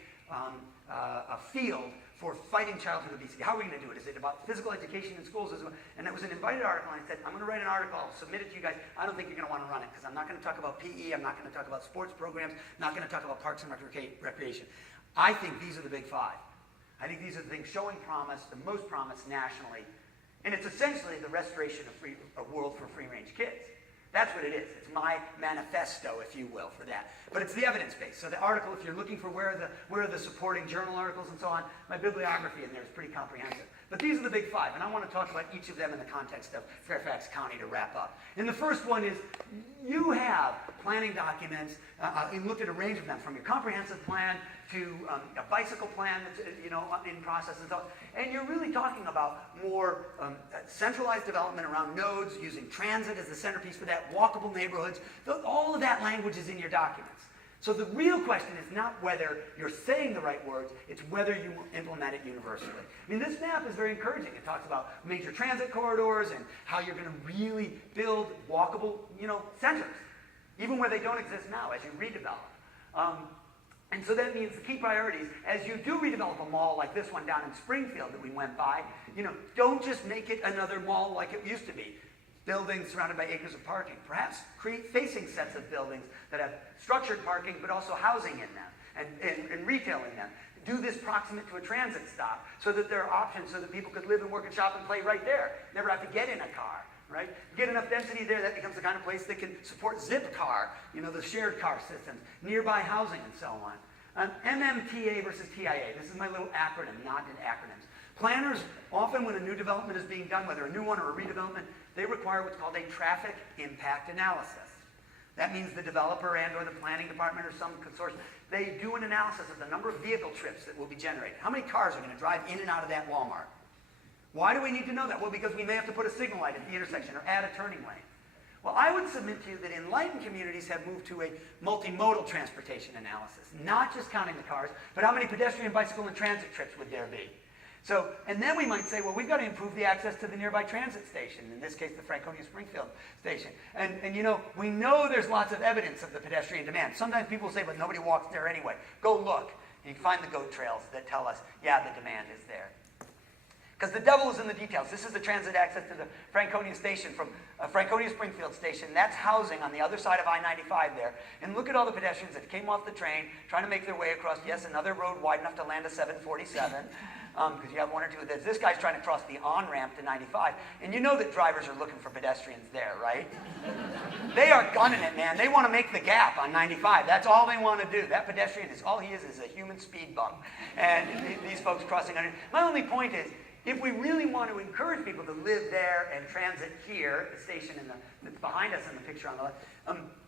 field for fighting childhood obesity? How are we going to do it? Is it about physical education in schools? And it was an invited article, and I said, I'm going to write an article, I'll submit it to you guys. I don't think you're going to want to run it because I'm not going to talk about PE, I'm not going to talk about sports programs, not going to talk about parks and recreation. I think these are the big five. I think these are the things showing promise, the most promise nationally. And it's essentially the restoration of a world for free-range kids. That's what it is. It's my manifesto, if you will, for that. But it's the evidence base. So the article, if you're looking for where are the supporting journal articles and so on, my bibliography in there is pretty comprehensive. But these are the big five, and I want to talk about each of them in the context of Fairfax County to wrap up. And the first one is you have planning documents, and looked at a range of them, from your comprehensive plan to a bicycle plan that's in process and so on. And you're really talking about more centralized development around nodes, using transit as the centerpiece for that, walkable neighborhoods. All of that language is in your documents. So the real question is not whether you're saying the right words, it's whether you will implement it universally. I mean, this map is very encouraging. It talks about major transit corridors and how you're going to really build walkable, centers, even where they don't exist now as you redevelop. And so that means the key priorities, as you do redevelop a mall like this one down in Springfield that we went by, don't just make it another mall like it used to be. Buildings surrounded by acres of parking. Perhaps create facing sets of buildings that have structured parking but also housing in them and retail in them. Do this proximate to a transit stop so that there are options so that people could live and work and shop and play right there. Never have to get in a car. Right? Get enough density there, that becomes the kind of place that can support Zipcar, the shared car systems, nearby housing, and so on. MMTA versus TIA. This is my little acronym, not in acronyms. Planners, often when a new development is being done, whether a new one or a redevelopment, they require what's called a traffic impact analysis. That means the developer and or the planning department or some consortium, they do an analysis of the number of vehicle trips that will be generated. How many cars are going to drive in and out of that Walmart? Why do we need to know that? Well, because we may have to put a signal light at the intersection or add a turning lane. Well, I would submit to you that enlightened communities have moved to a multimodal transportation analysis, not just counting the cars, but how many pedestrian, bicycle, and transit trips would there be? So, and then we might say, well, we've got to improve the access to the nearby transit station, in this case, the Franconia Springfield station. And we know there's lots of evidence of the pedestrian demand. Sometimes people say, but nobody walks there anyway. Go look, and you can find the goat trails that tell us, yeah, the demand is there. Because the devil is in the details. This is the transit access to the Franconia station from Franconia Springfield station. That's housing on the other side of I-95 there. And look at all the pedestrians that came off the train trying to make their way across, yes, another road wide enough to land a 747. Because you have one or two. This guy's trying to cross the on-ramp to 95. And you know that drivers are looking for pedestrians there, right? They are gunning it, man. They want to make the gap on 95. That's all they want to do. That pedestrian is, all he is a human speed bump. And these folks crossing under. My only point is, if we really want to encourage people to live there and transit here, the station that's behind us in the picture on the left,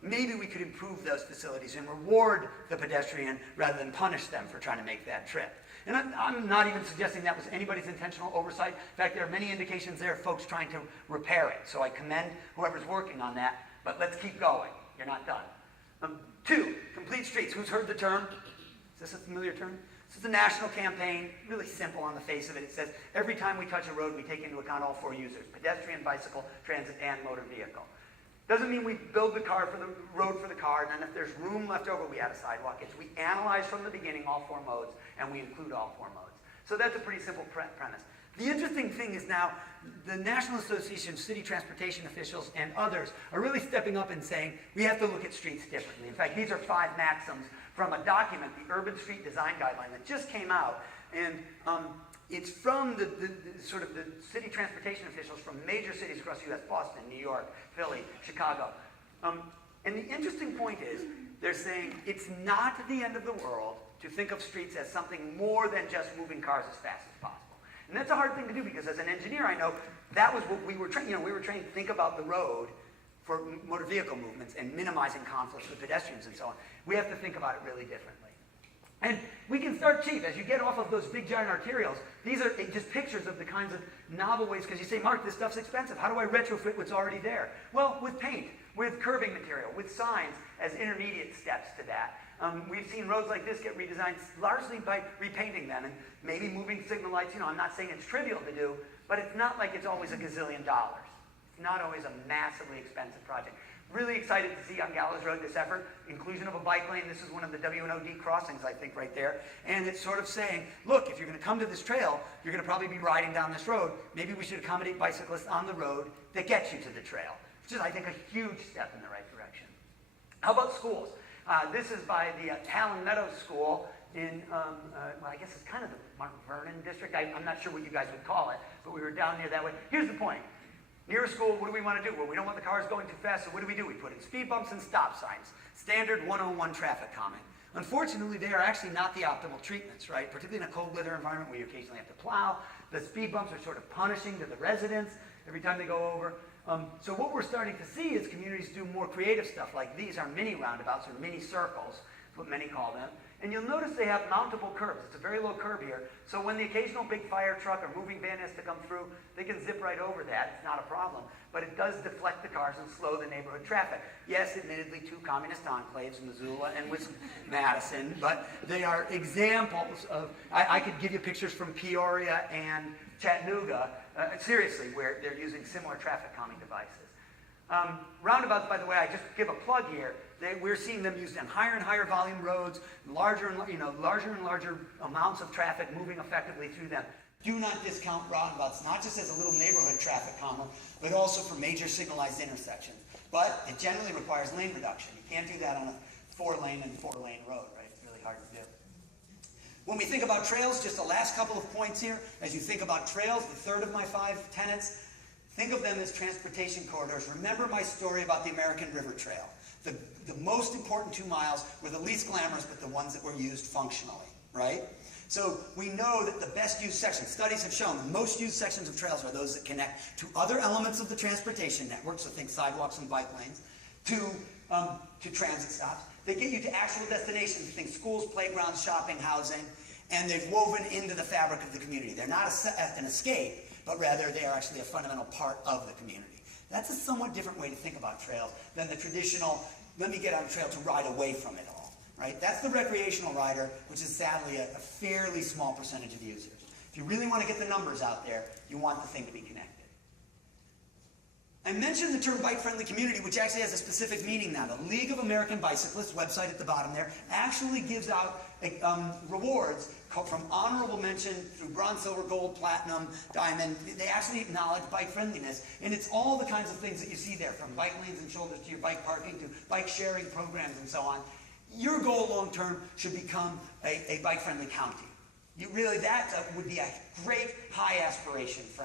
maybe we could improve those facilities and reward the pedestrian rather than punish them for trying to make that trip. And I'm not even suggesting that was anybody's intentional oversight. In fact, there are many indications there of folks trying to repair it. So I commend whoever's working on that, but let's keep going. You're not done. 2, complete streets. Who's heard the term? Is this a familiar term? This is a national campaign, really simple on the face of it. It says, every time we touch a road, we take into account all 4 users: pedestrian, bicycle, transit, and motor vehicle. Doesn't mean we build the road for the car, and then if there's room left over, we add a sidewalk. It's we analyze from the beginning all 4 modes, and we include all 4 modes. So that's a pretty simple premise. The interesting thing is now, the National Association of City Transportation Officials and others are really stepping up and saying, we have to look at streets differently. In fact, these are 5 maxims from a document, the Urban Street Design Guideline, that just came out. And it's from the sort of the city transportation officials from major cities across the U.S., Boston, New York, Philly, Chicago. And the interesting point is, they're saying it's not the end of the world to think of streets as something more than just moving cars as fast as possible. And that's a hard thing to do, because as an engineer, I know that was what we were trained. We were trained to think about the road for motor vehicle movements and minimizing conflicts with pedestrians and so on. We have to think about it really differently. And we can start cheap. As you get off of those big giant arterials, these are just pictures of the kinds of novel ways, because you say, Mark, this stuff's expensive. How do I retrofit what's already there? Well, with paint, with curbing material, with signs as intermediate steps to that. We've seen roads like this get redesigned largely by repainting them and maybe moving signal lights. I'm not saying it's trivial to do, but it's not like it's always $1 gazillion. It's not always a massively expensive project. Really excited to see on Gallows Road this effort, inclusion of a bike lane. This is one of the W&OD crossings, I think, right there. And it's sort of saying, look, if you're going to come to this trail, you're going to probably be riding down this road. Maybe we should accommodate bicyclists on the road that gets you to the trail, which is, I think, a huge step in the right direction. How about schools? This is by the Talon Meadows School in, well, I guess it's kind of the Mount Vernon district. I'm not sure what you guys would call it, but we were down near that way. Here's the point. Near a school, what do we want to do? Well, we don't want the cars going too fast, so what do? We put in speed bumps and stop signs. Standard 101 traffic calming. Unfortunately, they are actually not the optimal treatments, right? Particularly in a cold weather environment where you occasionally have to plow. The speed bumps are sort of punishing to the residents every time they go over. So what we're starting to see is communities do more creative stuff like these are mini roundabouts or mini circles, is what many call them. And you'll notice they have mountable curbs. It's a very low curb here. So when the occasional big fire truck or moving van has to come through, they can zip right over that. It's not a problem. But it does deflect the cars and slow the neighborhood traffic. Yes, admittedly, 2 communist enclaves, Missoula and Madison, but they are examples of, I could give you pictures from Peoria and Chattanooga, seriously, where they're using similar traffic calming devices. Roundabouts, by the way, I just give a plug here. We're seeing them used on higher and higher volume roads, larger and larger amounts of traffic moving effectively through them. Do not discount roundabouts, not just as a little neighborhood traffic calmer, but also for major signalized intersections. But it generally requires lane reduction. You can't do that on a 4-lane and 4-lane road, right? It's really hard to do. When we think about trails, just the last couple of points here. As you think about trails, the third of my 5 tenets, think of them as transportation corridors. Remember my story about the American River Trail. The most important 2 miles were the least glamorous, but the ones that were used functionally, right? So we know that the best used sections, studies have shown, the most used sections of trails are those that connect to other elements of the transportation network, so think sidewalks and bike lanes, to transit stops. They get you to actual destinations, think schools, playgrounds, shopping, housing, and they've woven into the fabric of the community. They're not an escape, but rather they are actually a fundamental part of the community. That's a somewhat different way to think about trails than the traditional, let me get on a trail to ride away from it all, right? That's the recreational rider, which is sadly a fairly small percentage of users. If you really want to get the numbers out there, you want the thing to be connected. I mentioned the term bike-friendly community, which actually has a specific meaning now. The League of American Bicyclists, website at the bottom there, actually gives out rewards from honorable mention through bronze, silver, gold, platinum, diamond. They actually acknowledge bike friendliness. And it's all the kinds of things that you see there, from bike lanes and shoulders to your bike parking to bike sharing programs and so on. Your goal long term should become a bike friendly county. That would be a great high aspiration for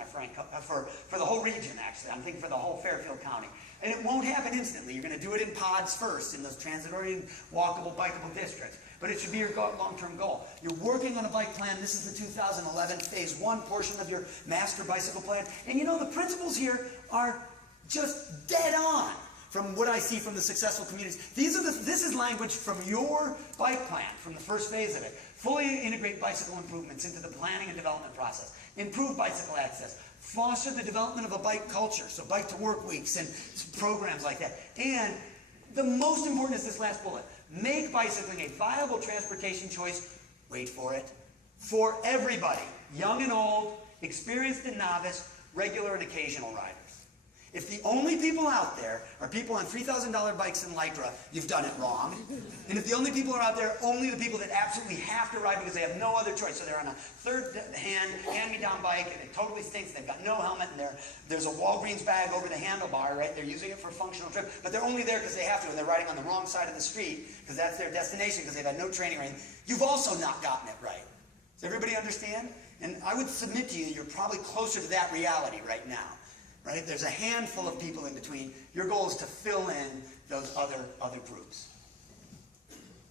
the whole region, actually. I'm thinking for the whole Fairfield County. And it won't happen instantly. You're going to do it in pods first, in those transit-oriented, walkable, bikeable districts. But it should be your long-term goal. You're working on a bike plan. This is the 2011 Phase 1 portion of your master bicycle plan. And the principles here are just dead on from what I see from the successful communities. This is language from your bike plan, from the first phase of it. Fully integrate bicycle improvements into the planning and development process. Improve bicycle access. Foster the development of a bike culture, so bike to work weeks and programs like that. And the most important is this last bullet. Make bicycling a viable transportation choice, wait for it, for everybody, young and old, experienced and novice, regular and occasional riders. If the only people out there are people on $3,000 bikes in Lycra, you've done it wrong. And if the only people are out there, only the people that absolutely have to ride because they have no other choice. So they're on a third-hand, hand-me-down bike, and it totally stinks. They've got no helmet, and there's a Walgreens bag over the handlebar, right? They're using it for a functional trip, but they're only there because they have to, and they're riding on the wrong side of the street because that's their destination because they've had no training or anything. You've also not gotten it right. Does everybody understand? And I would submit to you, you're probably closer to that reality right now. Right? There's a handful of people in between. Your goal is to fill in those other groups.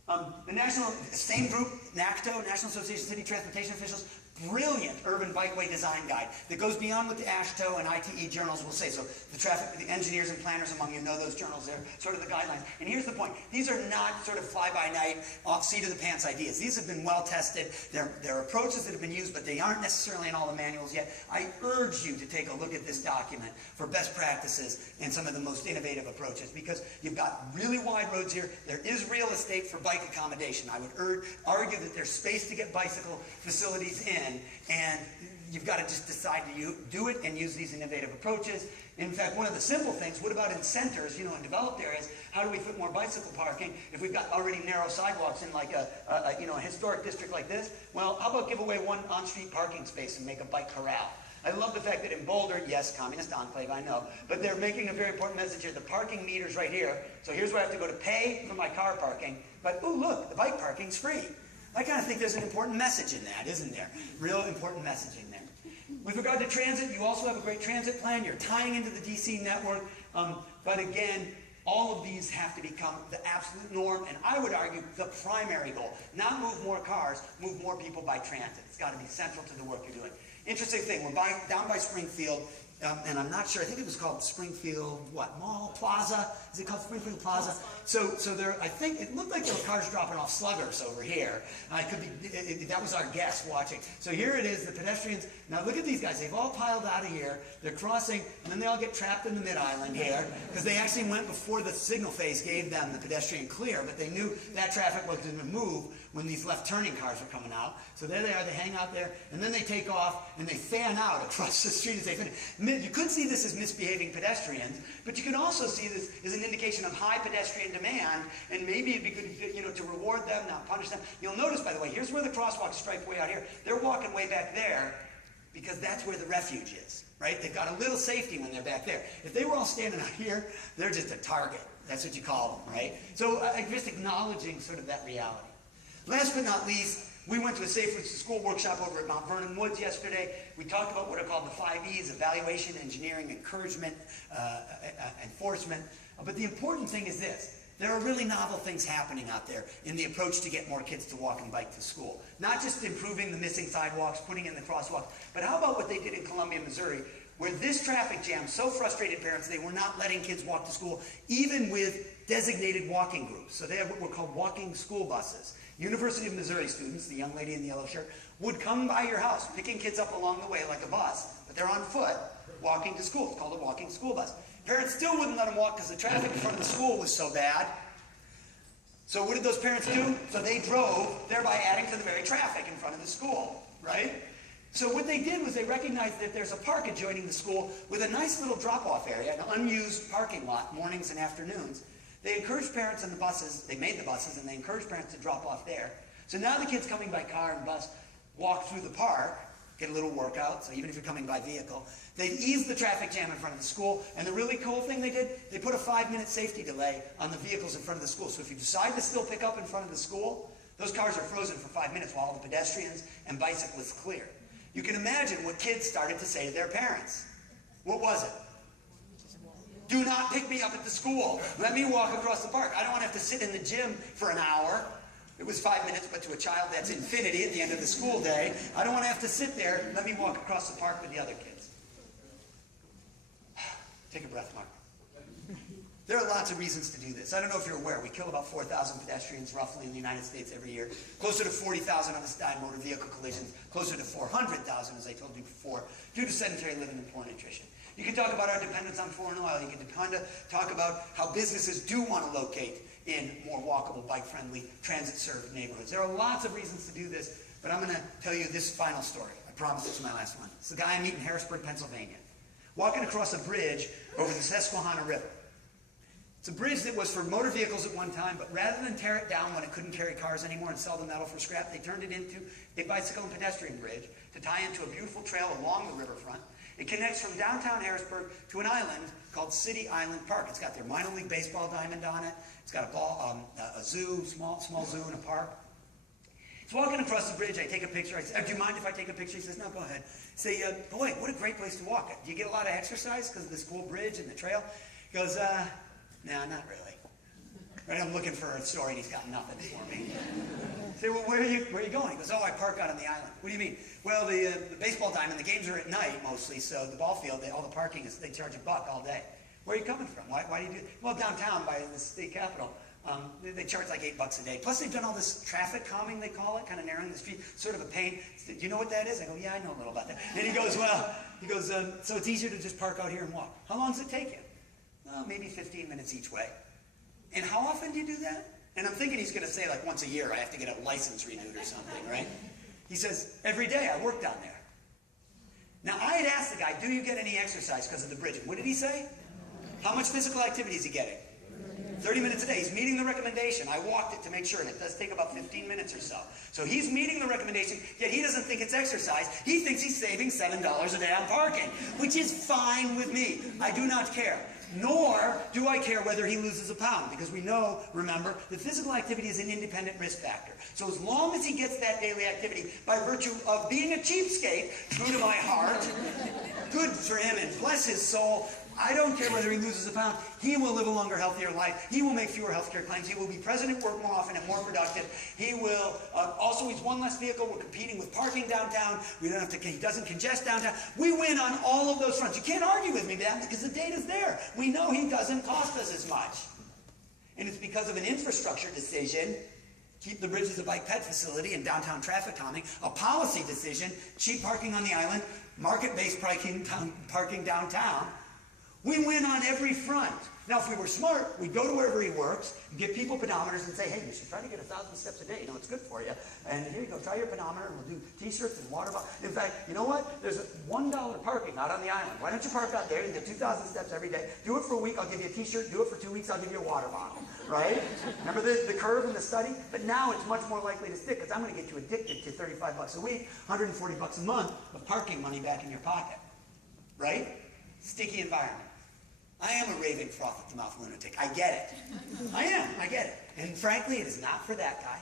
The same group, NACTO, National Association of City Transportation Officials, brilliant urban bikeway design guide that goes beyond what the AASHTO and ITE journals will say. So the engineers and planners among you know those journals. They're sort of the guidelines. And here's the point. These are not sort of fly-by-night, seat-of-the-pants ideas. These have been well-tested. They're approaches that have been used, but they aren't necessarily in all the manuals yet. I urge you to take a look at this document for best practices and some of the most innovative approaches, because you've got really wide roads here. There is real estate for bike accommodation. I would argue that there's space to get bicycle facilities in, and you've got to just decide to do it and use these innovative approaches. In fact, one of the simple things, what about in centers, in developed areas, how do we fit more bicycle parking if we've got already narrow sidewalks in like a historic district like this? Well, how about give away one on-street parking space and make a bike corral? I love the fact that in Boulder, yes, communist enclave, I know, but they're making a very important message here. The parking meter's right here, so here's where I have to go to pay for my car parking, but ooh, look, the bike parking's free. I kind of think there's an important message in that, isn't there? Real important messaging there. With regard to transit, you also have a great transit plan. You're tying into the DC network. But again, all of these have to become the absolute norm, and I would argue the primary goal. Not move more cars, move more people by transit. It's got to be central to the work you're doing. Interesting thing, we're down by Springfield, and I'm not sure, I think it was called Springfield, Mall? Plaza? Is it called Springfield Plaza? So there, I think, it looked like there were cars dropping off sluggers over here. That was our guess watching. So here it is, the pedestrians. Now look at these guys, they've all piled out of here. They're crossing, and then they all get trapped in the mid-island here, because they actually went before the signal phase gave them the pedestrian clear, but they knew that traffic was going to move when these left turning cars were coming out. So there they are, they hang out there, and then they take off, and they fan out across the street as they finish. You could see this as misbehaving pedestrians, but you can also see this as an indication of high pedestrian demand, and maybe it'd be good, to reward them, not punish them. You'll notice, by the way, here's where the crosswalks stripe way out here. They're walking way back there because that's where the refuge is, right? They've got a little safety when they're back there. If they were all standing out here, they're just a target. That's what you call them, right? So just acknowledging sort of that reality. Last but not least, we went to a Safe Routes to School workshop over at Mount Vernon Woods yesterday. We talked about what are called the 5 E's: evaluation, engineering, encouragement, enforcement. But the important thing is this. There are really novel things happening out there in the approach to get more kids to walk and bike to school. Not just improving the missing sidewalks, putting in the crosswalks, but how about what they did in Columbia, Missouri, where this traffic jam so frustrated parents they were not letting kids walk to school, even with designated walking groups. So they have what were called walking school buses. University of Missouri students, the young lady in the yellow shirt, would come by your house, picking kids up along the way like a bus, but they're on foot, walking to school. It's called a walking school bus. Parents still wouldn't let them walk because the traffic in front of the school was so bad. So what did those parents do? So they drove, thereby adding to the very traffic in front of the school, right? So what they did was they recognized that there's a park adjoining the school with a nice little drop-off area, an unused parking lot, mornings and afternoons. They encouraged parents on the buses, they made the buses, and they encouraged parents to drop off there. So now the kids coming by car and bus walk through the park, get a little workout, so even if you're coming by vehicle, they ease the traffic jam in front of the school, and the really cool thing they did, they put a 5-minute safety delay on the vehicles in front of the school. So if you decide to still pick up in front of the school, those cars are frozen for 5 minutes while all the pedestrians and bicyclists clear. You can imagine what kids started to say to their parents. What was it? Do not pick me up at the school. Let me walk across the park. I don't want to have to sit in the gym for an hour. It was 5 minutes, but to a child, that's infinity at the end of the school day. I don't want to have to sit there. Let me walk across the park with the other kids. Take a breath, Mark. There are lots of reasons to do this. I don't know if you're aware, we kill about 4,000 pedestrians roughly in the United States every year. Closer to 40,000 of us die in motor vehicle collisions. Closer to 400,000, as I told you before, due to sedentary living and poor nutrition. You can talk about our dependence on foreign oil. You can talk about how businesses do want to locate in more walkable, bike-friendly, transit-served neighborhoods. There are lots of reasons to do this, but I'm going to tell you this final story. I promise it's my last one. It's the guy I meet in Harrisburg, Pennsylvania, walking across a bridge over the Susquehanna River. It's a bridge that was for motor vehicles at one time, but rather than tear it down when it couldn't carry cars anymore and sell the metal for scrap, they turned it into a bicycle and pedestrian bridge to tie into a beautiful trail along the riverfront. It connects from downtown Harrisburg to an island called City Island Park. It's got their minor league baseball diamond on it. It's got a zoo, small zoo and a park. He's walking across the bridge. I take a picture. I say, do you mind if I take a picture? He says, no, go ahead. I say, boy, what a great place to walk. Do you get a lot of exercise because of this cool bridge and the trail? He goes, no, not really. Right, I'm looking for a story and he's got nothing for me. I say, well, where are you going? He goes, oh, I park out on the island. What do you mean? Well, the baseball diamond, the games are at night mostly, so the ball field, all the parking is, they charge $1 all day. Where are you coming from? Why do you do it? Well, downtown by the state capitol, they charge like $8 a day. Plus they've done all this traffic calming, they call it, kind of narrowing the street, sort of a pain. Do you know what that is? I go, yeah, I know a little about that. And he goes, so it's easier to just park out here and walk. How long does it take you? Well, maybe 15 minutes each way. And how often do you do that? And I'm thinking he's going to say like once a year I have to get a license renewed or something, right? He says, every day I work down there. Now I had asked the guy, do you get any exercise because of the bridge? What did he say? How much physical activity is he getting? 30 minutes a day. He's meeting the recommendation. I walked it to make sure, and it does take about 15 minutes or so. So he's meeting the recommendation, yet he doesn't think it's exercise. He thinks he's saving $7 a day on parking, which is fine with me. I do not care. Nor do I care whether he loses a pound, because we know, remember, that physical activity is an independent risk factor. So as long as he gets that daily activity by virtue of being a cheapskate, true to my heart, good for him and bless his soul, I don't care whether he loses a pound. He will live a longer, healthier life. He will make fewer healthcare claims. He will be present at work more often and more productive. He will, also he's one less vehicle. We're competing with parking downtown. We don't have to, he doesn't congest downtown. We win on all of those fronts. You can't argue with me, Dan, because the data's there. We know he doesn't cost us as much. And it's because of an infrastructure decision, keep the bridge as a bike ped facility and downtown traffic calming, a policy decision, cheap parking on the island, market-based parking downtown. We win on every front. Now, if we were smart, we'd go to wherever he works, give people pedometers and say, hey, you should try to get 1,000 steps a day. You know, it's good for you. And here you go, try your pedometer, and we'll do T-shirts and water bottles. In fact, you know what? There's a $1 parking out on the island. Why don't you park out there and get 2,000 steps every day? Do it for a week, I'll give you a T-shirt. Do it for 2 weeks, I'll give you a water bottle. Right? Remember the curve in the study? But now it's much more likely to stick, because I'm going to get you addicted to $35 a week, $140 a month of parking money back in your pocket. Right? Sticky environment. I am a raving froth-at-the-mouth lunatic. I get it. I get it. And frankly, it is not for that guy,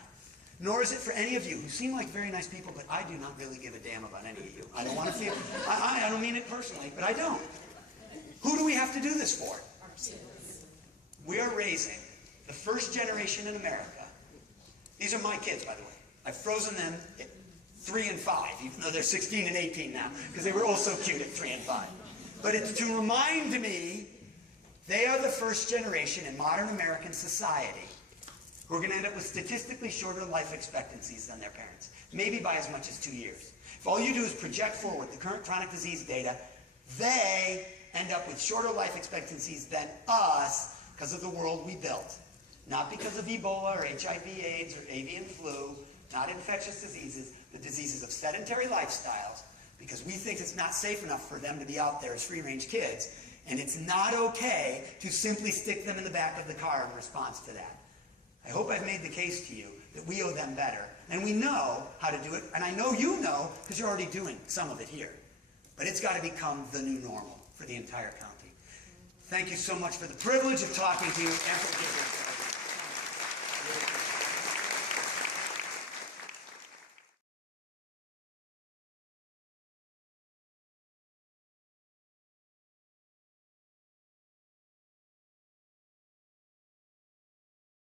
nor is it for any of you who seem like very nice people, but I do not really give a damn about any of you. I don't want to feel, I don't mean it personally, but I don't. Who do we have to do this for? We are raising the first generation in America. These are my kids, by the way. I've frozen them at 3 and 5, even though they're 16 and 18 now, because they were all so cute at 3 and 5. But it's to remind me they are the first generation in modern American society who are going to end up with statistically shorter life expectancies than their parents, maybe by as much as 2 years. If all you do is project forward the current chronic disease data, they end up with shorter life expectancies than us because of the world we built. Not because of Ebola or HIV, AIDS, or avian flu, not infectious diseases, the diseases of sedentary lifestyles, because we think it's not safe enough for them to be out there as free-range kids. And it's not okay to simply stick them in the back of the car in response to that. I hope I've made the case to you that we owe them better, and we know how to do it, and I know you know because you're already doing some of it here. But it's got to become the new normal for the entire county. Thank you so much for the privilege of talking to you and for giving us